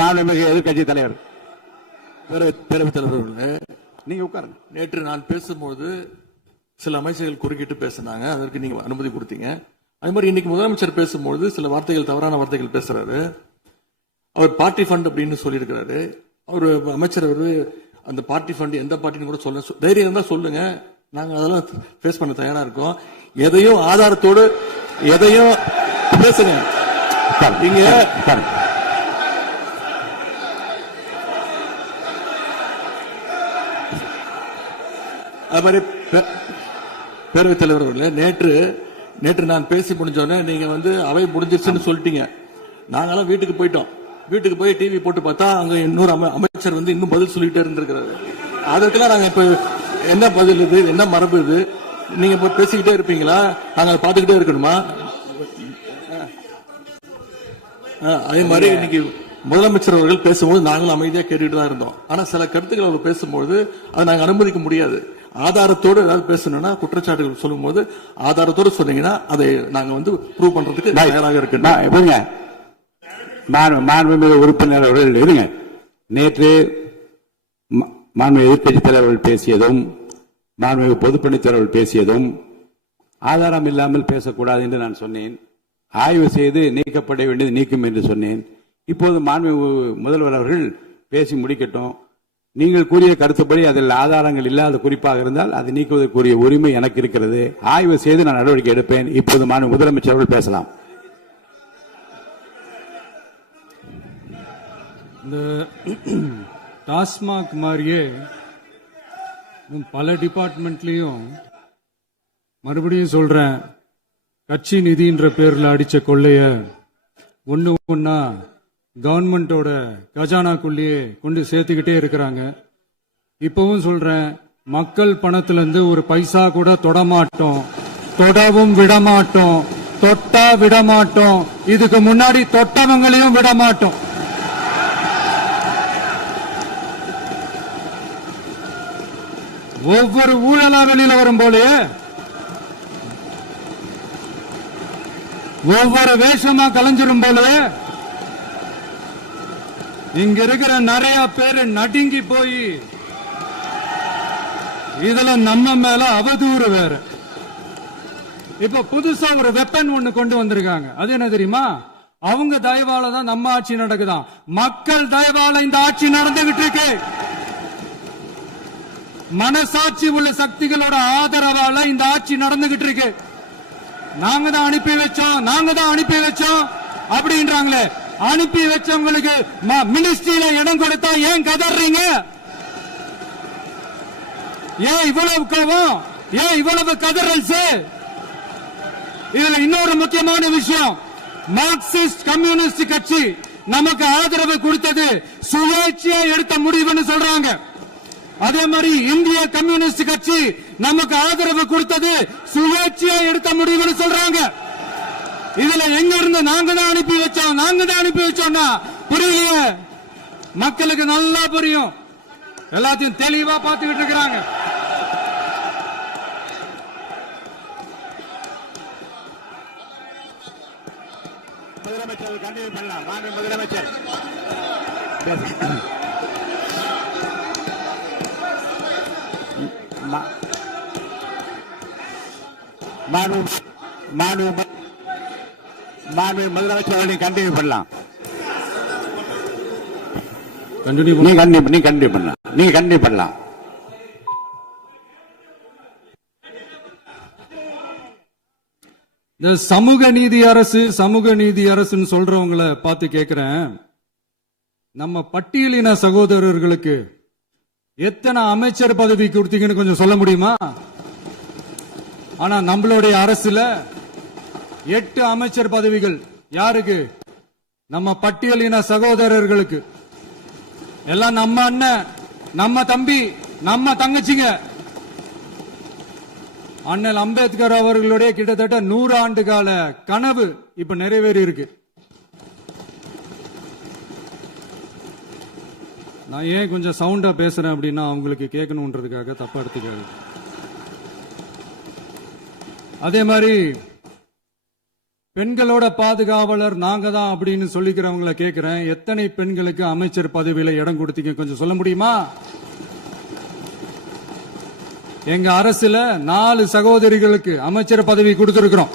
மாண்புமிகு எதிர்கட்சி தலைவர் பேரவைத் தலைவர்களே, நீங்க உட்காருங்க. நேற்று நான் பேசும்போது சில அமைச்சர்கள் குறுக்கிட்டு பேசினாங்க, அதற்கு நீங்க அனுமதி கொடுத்தீங்க. அதே மாதிரி இன்னைக்கு முதலமைச்சர் பேசும்போது சில வார்த்தைகள், தவறான வார்த்தைகள் பேசுறாரு. அவர் பார்ட்டி ஃபண்ட் அப்படின்னு சொல்லியிருக்கிறாரு. அவர் அமைச்சர் அந்த பார்ட்டி ஃபண்ட் எந்த பார்ட்டின்னு கூட சொல்ல, தைரியம் இருந்தா சொல்லுங்க, நாங்க அதெல்லாம் ஃபேஸ் பண்ண தயாரா இருக்கோம். எதையும் ஆதாரத்தோடு எதையும் பேசுங்க. இங்க அது மாதிரி பேரவைத் தலைவர் அவர்களே, நேற்று நான் பேசி முடிஞ்சோடனே நீங்க அவை முடிஞ்சிருச்சுன்னு சொல்லிட்டீங்க. நாங்கெல்லாம் வீட்டுக்கு போயிட்டோம். வீட்டுக்கு போய் டிவி போட்டு பார்த்தா அங்க இன்னொரு அமைச்சர் இன்னும் பதில் சொல்லிட்டே இருந்திருக்கிறாரு. அதற்கெல்லாம் நாங்க இப்ப என்ன பதில் இது, என்ன மரபு இது? நீங்க இப்ப பேசிக்கிட்டே இருப்பீங்களா? நாங்க பாத்துக்கிட்டே இருக்கணுமா? அதே மாதிரி இன்னைக்கு முதலமைச்சர் அவர்கள் பேசும்போது நாங்களும் அமைதியா கேட்டுட்டு தான் இருந்தோம். ஆனா சில கருத்துக்கள் அவர் பேசும்போது அதை நாங்க அனுமதிக்க முடியாது. ஆதாரத்தோடு ஏதாவது பேசணும்னா, குற்றச்சாட்டுகள் சொல்லும் போது ஆதாரத்தோடு சொன்னீங்கன்னா அதை நாங்க ப்ரூவ் பண்றதுக்கு தயாராக இருக்கு. மாண்புமிகு உறுப்பினர் அவர்கள் இருங்க. நேற்று மாண்புமிகு எதிர்கட்சி தலைவர்கள் பேசியதும், மாண்புமிகு பொதுப்பணித்தலைவர்கள் பேசியதும் ஆதாரம் இல்லாமல் பேசக்கூடாது என்று நான் சொன்னேன். ஆய்வு செய்து நீக்கப்பட வேண்டியது நீக்கும் என்று சொன்னேன். இப்போது மாண்புமிகு முதல்வர் அவர்கள் பேசி முடிக்கட்டும். நீங்கள் கூறிய கருத்துப்படி அதில் ஆதாரங்கள் இல்லாத குறிப்பாக இருந்தால் அதை நீக்குவதற்குரிய உரிமை எனக்கு இருக்கிறது. ஆய்வு செய்து நான் நடவடிக்கை எடுப்பேன். இப்போது மாண்புமிகு முதலமைச்சர் அவர்கள் பேசலாம். இந்த டாஸ்மாக் மாதிரியே பல டிபார்ட்மெண்ட்லயும், மறுபடியும் சொல்றேன், கட்சி நிதின்ற பேர்ல அடிச்ச கொள்ளைய ஒன்னா கவர்மெண்டோட கஜானாக்குள்ளேயே கொண்டு சேர்த்துக்கிட்டே இருக்கிறாங்க. இப்பவும் சொல்றேன், மக்கள் பணத்துல இருந்து ஒரு பைசா கூட தொடமாட்டோம், தொடவும் விடமாட்டோம், தொட்டா விடமாட்டோம், இதுக்கு முன்னாடி தொட்டவங்களையும் விடமாட்டோம். ஒவ்வொரு ஊழலா வெளியில வரும் போலயே, ஒவ்வொரு வேஷமா கலைஞ்சிரும் போலயே, இங்க இருக்கிற நிறைய பேரு நடுங்கி போய் இதுல நம்ம மேல அவதூறு வேற. இப்ப புதுசா ஒரு வெப்பன் ஒண்ணு கொண்டு வந்திருக்காங்க. அது என்ன தெரியுமா? அவங்க தயவால தான் நம்ம ஆட்சி நடக்குதாம். மக்கள் தயவால இந்த ஆட்சி நடந்துகிட்டு இருக்கு. மனசாட்சி உள்ள சக்திகளோட ஆதரவால இந்த ஆட்சி நடந்துகிட்டு இருக்கு. நாங்க தான் அனுப்பி வச்சோம் அப்படின்றாங்களே. அனுப்பி வச்சவங்களுக்கு மினிஸ்ட்ரியில இடம் கொடுத்தா ஏன் கதறீங்க? ஏன் இவ்வளவு கோவம்? ஏன் இவ்வளவு கதறல்? இதுல இன்னொரு முக்கியமான விஷயம், மார்க்சிஸ்ட் கம்யூனிஸ்ட் கட்சி நமக்கு ஆதரவு கொடுத்தது சுயேட்சையா எடுத்த முடிவுன்னு சொல்றாங்க. அதே மாதிரி இந்திய கம்யூனிஸ்ட் கட்சி நமக்கு ஆதரவு கொடுத்தது சுயேட்சையா எடுத்த முடிவுன்னு சொல்றாங்க. இதுல எங்க இருந்து நாங்க தான் அனுப்பி வச்சோம்னா புரியலையே. மக்களுக்கு நல்லா புரியும். எல்லாத்தையும் தெளிவா பார்த்துக்கிட்டு இருக்கிறாங்க. முதலமைச்சர் கண்டினியூ பண்ணலாம். மாண்பு முதலமைச்சர் மாண்பு முதலமைச்சர் கண்டினியூ பண்ணலாம். நீங்க கண்டினியூ பண்ணலாம். இந்த சமூக நீதி அரசுன்னு சொல்றவங்களை பார்த்து கேட்கிறேன், நம்ம பட்டியலின சகோதரர்களுக்கு எத்தனை அமைச்சர் பதவி கொடுத்தீங்கன்னு கொஞ்சம் சொல்ல முடியுமா? ஆனா நம்மளுடைய அரசுல 8 அமைச்சர் பதவிகள் யாருக்கு? நம்ம பட்டியலின சகோதரர்களுக்கு. எல்லாம் நம்ம அண்ணன், நம்ம தம்பி, நம்ம தங்கச்சிங்க. அண்ணல் அம்பேத்கர் அவர்களுடைய கிட்டத்தட்ட 100 ஆண்டு கால கனவு இப்ப நிறைவேறி இருக்கு. நான் ஏன் கொஞ்சம் சவுண்டா பேசுறேன் அப்படின்னா அவங்களுக்கு கேட்கணும்ன்றதுக்காக தப்பா எடுத்துக்காது. அதே மாதிரி பெண்களோட பாதுகாவலர் நாங்க தான் அப்படின்னு சொல்லிக்கிறவங்களை கேட்கிறேன், எத்தனை பெண்களுக்கு அமைச்சர் பதவியில இடம் கொடுத்தீங்க கொஞ்சம் சொல்ல முடியுமா? எங்க அரசுல 4 சகோதரிகளுக்கு அமைச்சர் பதவி கொடுத்திருக்கிறோம்.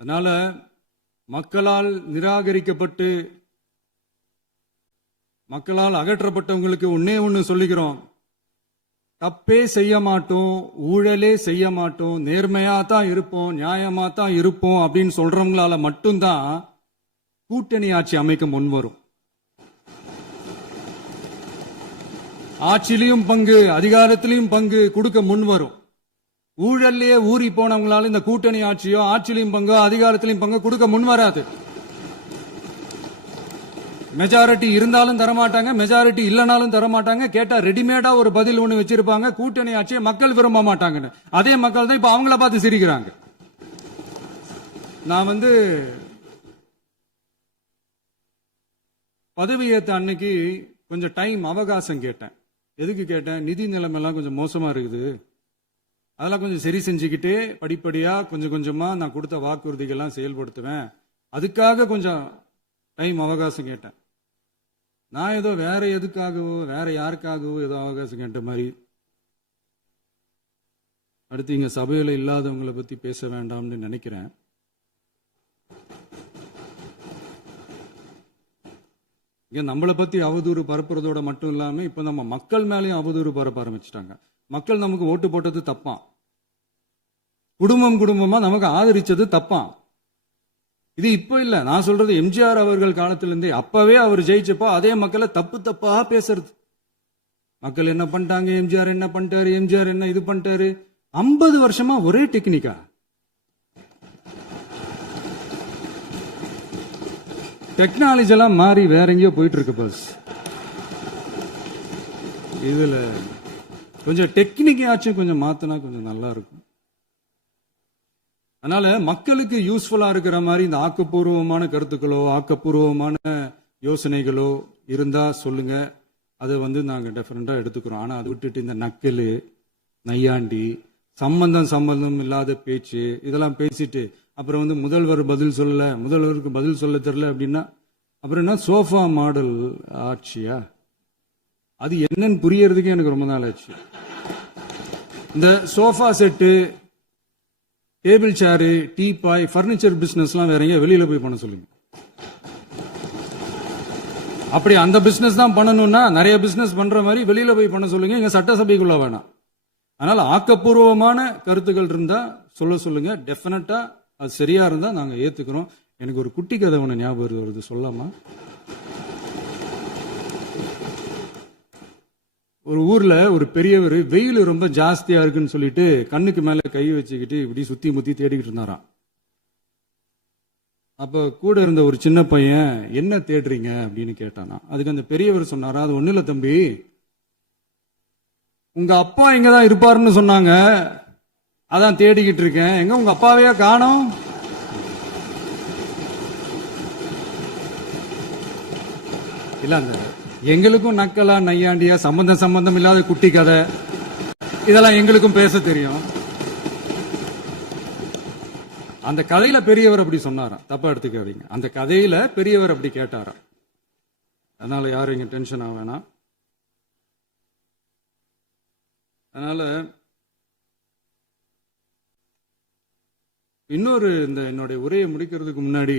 அதனால மக்களால் நிராகரிக்கப்பட்டு மக்களால் அகற்றப்பட்டவங்களுக்கு ஒன்னே ஒன்னு சொல்லிக்கிறோம், தப்பே செய்ய மாட்டோம், ஊழலே செய்ய மாட்டோம், நேர்மையா தான் இருப்போம், நியாயமா தான் இருப்போம் அப்படின்னு சொல்றவங்களால மட்டும்தான் கூட்டணி ஆட்சி அமைக்க முன்வரும். ஆட்சியிலையும் பங்கு, அதிகாரத்திலையும் பங்கு கொடுக்க முன்வரும். ஊழல்லையே ஊறி போனவங்களால இந்த கூட்டணி ஆட்சியோ ஆட்சியிலையும் பங்கோ அதிகாரத்திலையும் பங்கு கொடுக்க முன்வராது. மெஜாரிட்டி இருந்தாலும் தரமாட்டாங்க, மெஜாரிட்டி இல்லனாலும் தரமாட்டாங்க. கேட்டா ரெடிமேடா ஒரு பதில் ஒண்ணு வச்சிருப்பாங்க, கூட்டணி ஆட்சியை மக்கள் விரும்ப மாட்டாங்கன்னு. அதே மக்கள் தான் இப்ப அவங்கள பார்த்து சிரிக்கிறாங்க. நான் பதவியேற்ற அன்னைக்கு கொஞ்சம் டைம் அவகாசம் கேட்டேன். எதுக்கு கேட்டேன்? நிதி நிலைமைலாம் கொஞ்சம் மோசமா இருக்குது, அதெல்லாம் கொஞ்சம் சரி செஞ்சுக்கிட்டே படிப்படியா கொஞ்சம் கொஞ்சமா நான் கொடுத்த வாக்குறுதிகள்லாம் செயல்படுத்துவேன், அதுக்காக கொஞ்சம் டைம் அவகாசம் கேட்டேன். நான் ஏதோ வேற எதுக்காகவோ வேற யாருக்காகவோ ஏதோ அவகாசம் கேட்ட மாதிரி. அடுத்து இங்க சபையில இல்லாதவங்களை பத்தி பேச வேண்டாம்னு நினைக்கிறேன். இங்க நம்மளை பத்தி அவதூறு பரப்புறதோட மட்டும் இல்லாம இப்ப நம்ம மக்கள் மேலேயும் அவதூறு பரப்ப ஆரம்பிச்சுட்டாங்க. மக்கள் நமக்கு ஓட்டு போட்டது தப்பான், குடும்பமா நமக்கு ஆதரிச்சது தப்பான். இது இப்ப இல்ல, நான் சொல்றது எம்ஜிஆர் அவர்கள் காலத்திலிருந்தே. அப்பவே அவர் ஜெயிச்சப்போ அதே மக்களை தப்பா பேசுறது. மக்கள் என்ன பண்ணிட்டாங்க, எம்ஜிஆர் என்ன பண்ணிட்டாரு, எம்ஜிஆர் என்ன இது பண்ணிட்டாரு. 50 வருஷமா ஒரே டெக்னிக்கா. டெக்னாலஜி எல்லாம் மாறி வேற எங்கேயோ போயிட்டு இருக்கு. பஸ் இதுல கொஞ்சம் டெக்னிக்காச்சும் கொஞ்சம் மாத்தினா கொஞ்சம் நல்லா இருக்கும். அதனால மக்களுக்கு யூஸ்ஃபுல்லா இருக்கிற மாதிரி இந்த ஆக்கப்பூர்வமான கருத்துக்களோ ஆக்கப்பூர்வமான யோசனைகளோ இருந்தா சொல்லுங்க. அதை நாங்க டெஃபரெண்டா எடுத்துக்கிறோம். ஆனா அதை விட்டுட்டு இந்த நக்கலு நையாண்டி சம்பந்தம் இல்லாத பேச்சு இதெல்லாம் பேசிட்டு அப்புறம் முதல்வர் பதில் சொல்லல, முதல்வருக்கு பதில் சொல்ல தெரியல அப்படின்னா அப்புறம் என்ன சோஃபா மாடல் ஆட்சியா? அது என்னன்னு புரியறதுக்கு எனக்கு ரொம்ப நாள் ஆச்சு. இந்த sofa set, table chair, teapoy, furniture பிசினஸ்லாம் வேற எங்க வெளியில போய் பண்ண சொல்லுங்க. அப்படி அந்த பிசினஸ் தான் பண்ணணும்னா நிறைய பிசினஸ் பண்ற மாதிரி வெளியில போய் பண்ண சொல்லுங்க, இங்க சட்டசபைக்குள்ள வேணாம். அதனால ஆக்கப்பூர்வமான கருத்துக்கள் இருந்தா சொல்லுங்க. டெஃபினட்டா அது சரியா இருந்தா நாங்க ஏத்துக்கிறோம். எனக்கு ஒரு குட்டி கதை ஒண்ணு ஞாபகம் வருது, சொல்லாமா? ஒரு ஊர்ல ஒரு பெரியவர் வெயில் ரொம்ப ஜாஸ்தியா இருக்குன்னு சொல்லிட்டு கண்ணுக்கு மேல கை வச்சுக்கிட்டு இப்படி சுத்தி முத்தி தேடிக்கிட்டு இருந்தாராம். அப்ப கூட இருந்த ஒரு சின்ன பையன் என்ன தேடுறீங்க அப்படின்னு கேட்டானா. அதுக்கு அந்த பெரியவர் சொன்னாரா, அது ஒண்ணு இல்ல தம்பி, உங்க அப்பா இங்கதான் இருப்பாருன்னு சொன்னாங்க, அதான் தேடிக்கிட்டு இருக்கேன். எங்க உங்க அப்பாவையா காணோம்? இல்ல அந்த எங்களுக்கும் நக்கலா நையாண்டியா சம்பந்தம் இல்லாத குட்டி கதை இதெல்லாம் எங்களுக்கும் பேச தெரியும். அந்த கதையில பெரியவர் அப்படி சொன்னாராம், தப்பா எடுத்துக்காதீங்க. அந்த கதையில பெரியவர் அப்படி கேட்டாராம். அதனால யாரும் இங்க டென்ஷன் ஆக வேணாம். அதனால இன்னொரு இந்த என்னுடைய உரையை முடிக்கிறதுக்கு முன்னாடி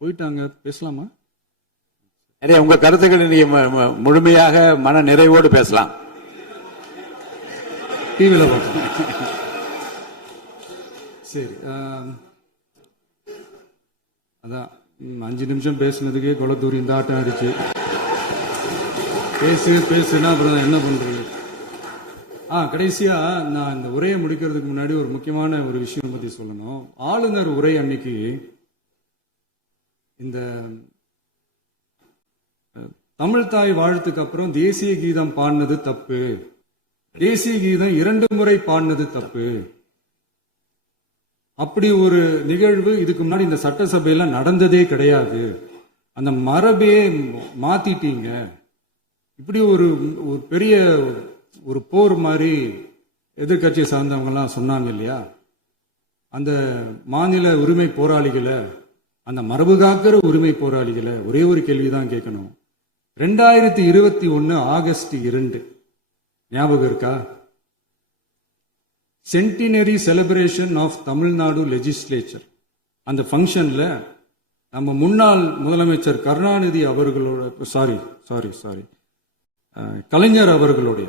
போயிட்டாங்க, பேசலாமா? நிறைய உங்க கருத்துக்களை நீங்க முழுமையாக மன நிறைவோடு பேசலாம். டிவியில பார்க்கலாம். சரி, அதான் 5 நிமிஷம் பேசுனதுக்கே கொளத்தூரி இந்த ஆட்டம் ஆயிடுச்சு. பேசுனா அப்புறம் என்ன பண்றது? கடைசியா நான் இந்த உரையை முடிக்கிறதுக்கு முன்னாடி ஒரு முக்கியமான ஒரு விஷயம் பத்தி சொல்லணும். ஆளுநர் உரை அன்னைக்கு இந்த தமிழ் தாய் வாழ்த்துக்கு அப்புறம் தேசிய கீதம் பாடினது தப்பு, தேசிய கீதம் 2 முறை பாடினது தப்பு, அப்படி ஒரு நிகழ்வு இதுக்கு முன்னாடி இந்த சட்டசபையில நடந்ததே கிடையாது, அந்த மரபே மாத்திட்டீங்க, இப்படி ஒரு பெரிய ஒரு போர் மாதிரி எதிர்கட்சியை சார்ந்தவங்க எல்லாம் சொன்னாங்க இல்லையா? அந்த மாநில உரிமை போராளிகளை, அந்த மரபு காக்கிற உரிமை போராளிகளை ஒரே ஒரு கேள்விதான் கேட்கணும். 2021 ஆகஸ்ட் 2 ஞாபகம் இருக்கா? Centenary celebration of Tamil Nadu legislature. அந்த ஃபங்க்ஷன்ல நம்ம முன்னாள் முதலமைச்சர் கருணாநிதி அவர்களோட கலைஞர் அவர்களுடைய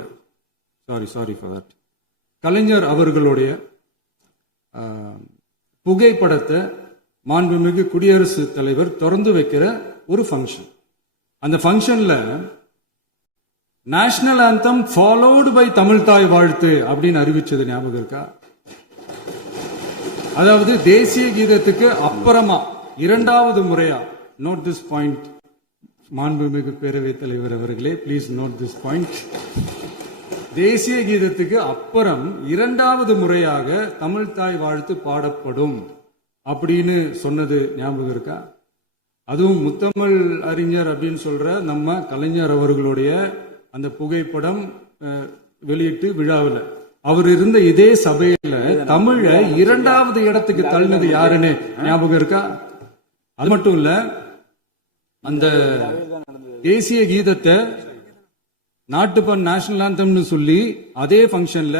கலைஞர் அவர்களுடைய புகைப்படத்தை மாண்புமிகு குடியரசுத் தலைவர் திறந்து வைக்கிற ஒரு ஃபங்க்ஷன். அந்த ஃபங்க்ஷன்ல national anthem followed by Tamil Thai Vazhthu அப்படின்னு அறிவிச்சது ஞாபகம் இருக்கா? அதாவது தேசிய கீதத்துக்கு அப்புறமா 2வது முறையா, நோட் திஸ் பாயிண்ட் மாண்புமிகு பேரவைத் தலைவர் அவர்களே, பிளீஸ் நோட் திஸ் பாயிண்ட். தேசிய கீதத்துக்கு அப்புறம் 2வது முறையாக தமிழ் தாய் வாழ்த்து பாடப்படும் அப்படின்னு சொன்னது ஞாபகம் இருக்கா? அதுவும் முத்தமிழ் அறிஞர் அப்படின்னு சொல்ற நம்ம கலைஞர் அவர்களுடைய அந்த புகைப்படம் வெளியிட்டு விழாவில் அவர் இருந்த இதே சபையில தமிழ 2வது இடத்துக்கு தள்ளினது யாருன்னு ஞாபகம் இருக்கா? அது மட்டும் இல்ல, அந்த தேசிய கீதத்தை நாட்டுப்பண் நேஷனல் ஆந்தம்னு சொல்லி அதே பங்கன்ல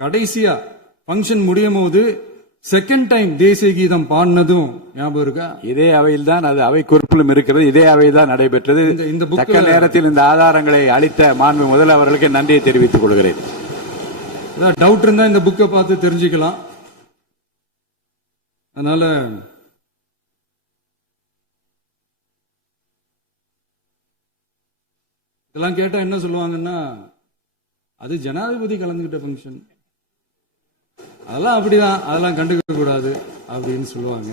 கடைசியா பங்கன் முடியும் போது செகண்ட் டைம் தேசிய கீதம் பாடினதும் ஞாபகம் இருக்கா? இதே அவையில் தான், அது அவை குறிப்பிலும் இருக்கிறது, இதே அவையில் தான் நடைபெற்றது. இந்த தக்க நேரத்தில் இந்த ஆதாரங்களை அளித்த மாண்பு முதல்வர்களுக்கு நன்றியை தெரிவித்துக் கொள்கிறேன். டவுட் இருந்தா இந்த புக்கை பார்த்து தெரிஞ்சுக்கலாம். அதனால இதெல்லாம் கேட்டா என்ன சொல்லுவாங்கன்னா, அது ஜனாதிபதி கலந்துகிட்ட பங்கன், அதெல்லாம் அப்படிதான், அதெல்லாம் கண்டுக்க கூடாது அப்படின்னு சொல்லுவாங்க.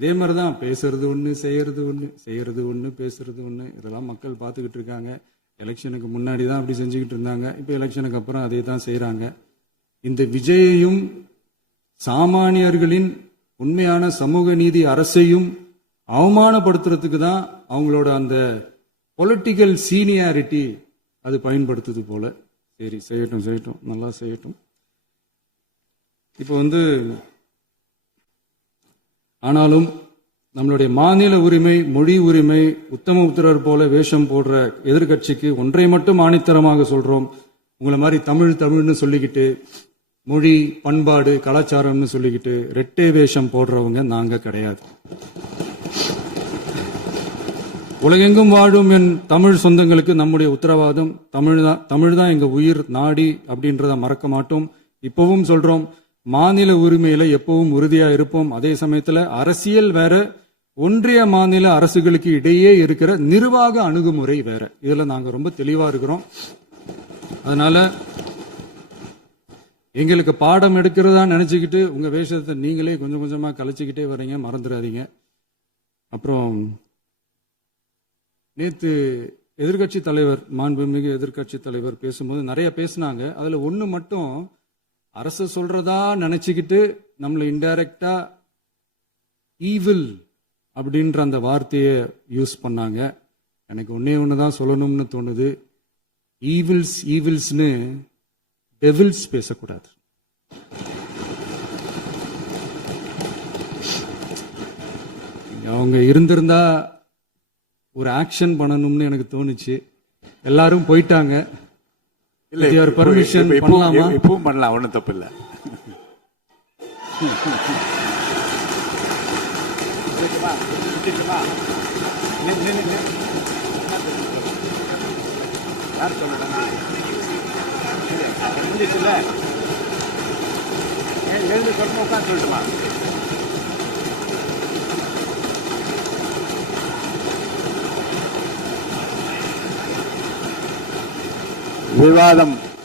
இதே மாதிரி தான் பேசுறது ஒன்று, செய்யறது ஒன்று, செய்யறது ஒன்று, பேசுறது ஒன்று. இதெல்லாம் மக்கள் பார்த்துக்கிட்டு இருக்காங்க. எலெக்ஷனுக்கு முன்னாடி தான் அப்படி செஞ்சுக்கிட்டு இருந்தாங்க. இப்போ எலெக்ஷனுக்கு அப்புறம் அதே தான் செய்கிறாங்க. இந்த விஜயையும் சாமானியர்களின் உண்மையான சமூக நீதி அரசையும் அவமானப்படுத்துறதுக்கு தான் அவங்களோட அந்த பொலிட்டிக்கல் சீனியாரிட்டி அது பயன்படுத்துது போல. சரி, செய்யட்டும் செய்யட்டும், நல்லா செய்யட்டும். இப்போ ஆனாலும் நம்மளுடைய மாநில உரிமை, மொழி உரிமை, உத்தமபுத்திரர் போல வேஷம் போடுற எதிர்கட்சிக்கு ஒன்றை மட்டும் ஆணித்தரமாக சொல்றோம். உங்களை மாதிரி தமிழ்னு சொல்லிக்கிட்டு, மொழி, பண்பாடு, கலாச்சாரம்னு சொல்லிக்கிட்டு ரெட்டை வேஷம் போடுறவங்க நாங்க கிடையாது. உலகெங்கும் வாழும் என் தமிழ் சொந்தங்களுக்கு நம்முடைய உத்தரவாதம் தமிழ் தான் எங்க உயிர் நாடி அப்படின்றத மறக்க மாட்டோம். இப்பவும் சொல்றோம், மாநில உரிமையில எப்பவும் உறுதியா இருப்போம். அதே சமயத்துல அரசியல் வேற, ஒன்றிய மாநில அரசுகளுக்கு இடையே இருக்கிற நிர்வாக அணுகுமுறை வேற. இதுல நாங்க ரொம்ப தெளிவா இருக்கிறோம். அதனால எங்களுக்கு பாடம் எடுக்கிறதா நினைச்சுக்கிட்டு உங்க வேஷத்தை நீங்களே கொஞ்சம் கொஞ்சமா கலைச்சிக்கிட்டே வர்றீங்க, மறந்துடாதீங்க. அப்புறம் நேத்து எதிர்கட்சி தலைவர், மாண்புமிகு எதிர்கட்சி தலைவர் பேசும்போது நிறைய பேசினாங்க. அதுல ஒண்ணு மட்டும் அரசு சொல்றதா நினைச்சுக்கிட்டு நம்மளை இன்டைரக்டா ஈவில் அப்படின்ற அந்த வார்த்தையை யூஸ் பண்ணாங்க. எனக்கு ஒண்ணுதான் சொல்லணும்னு தோணுது. ஈவில்ஸ்னு டெவில்ஸ் பேசக்கூடாது. அவங்க இருந்திருந்தா ஒரு ஆக்ஷன் பண்ணணும்னு எனக்கு தோணுச்சு. எல்லாரும் போயிட்டாங்க. பர்மிஷன் பண்ணலாமா? இப்பவும் பண்ணலாம், ஒன்றும் தப்பு இல்லை. சொல்லட்டுமா? விவாதம்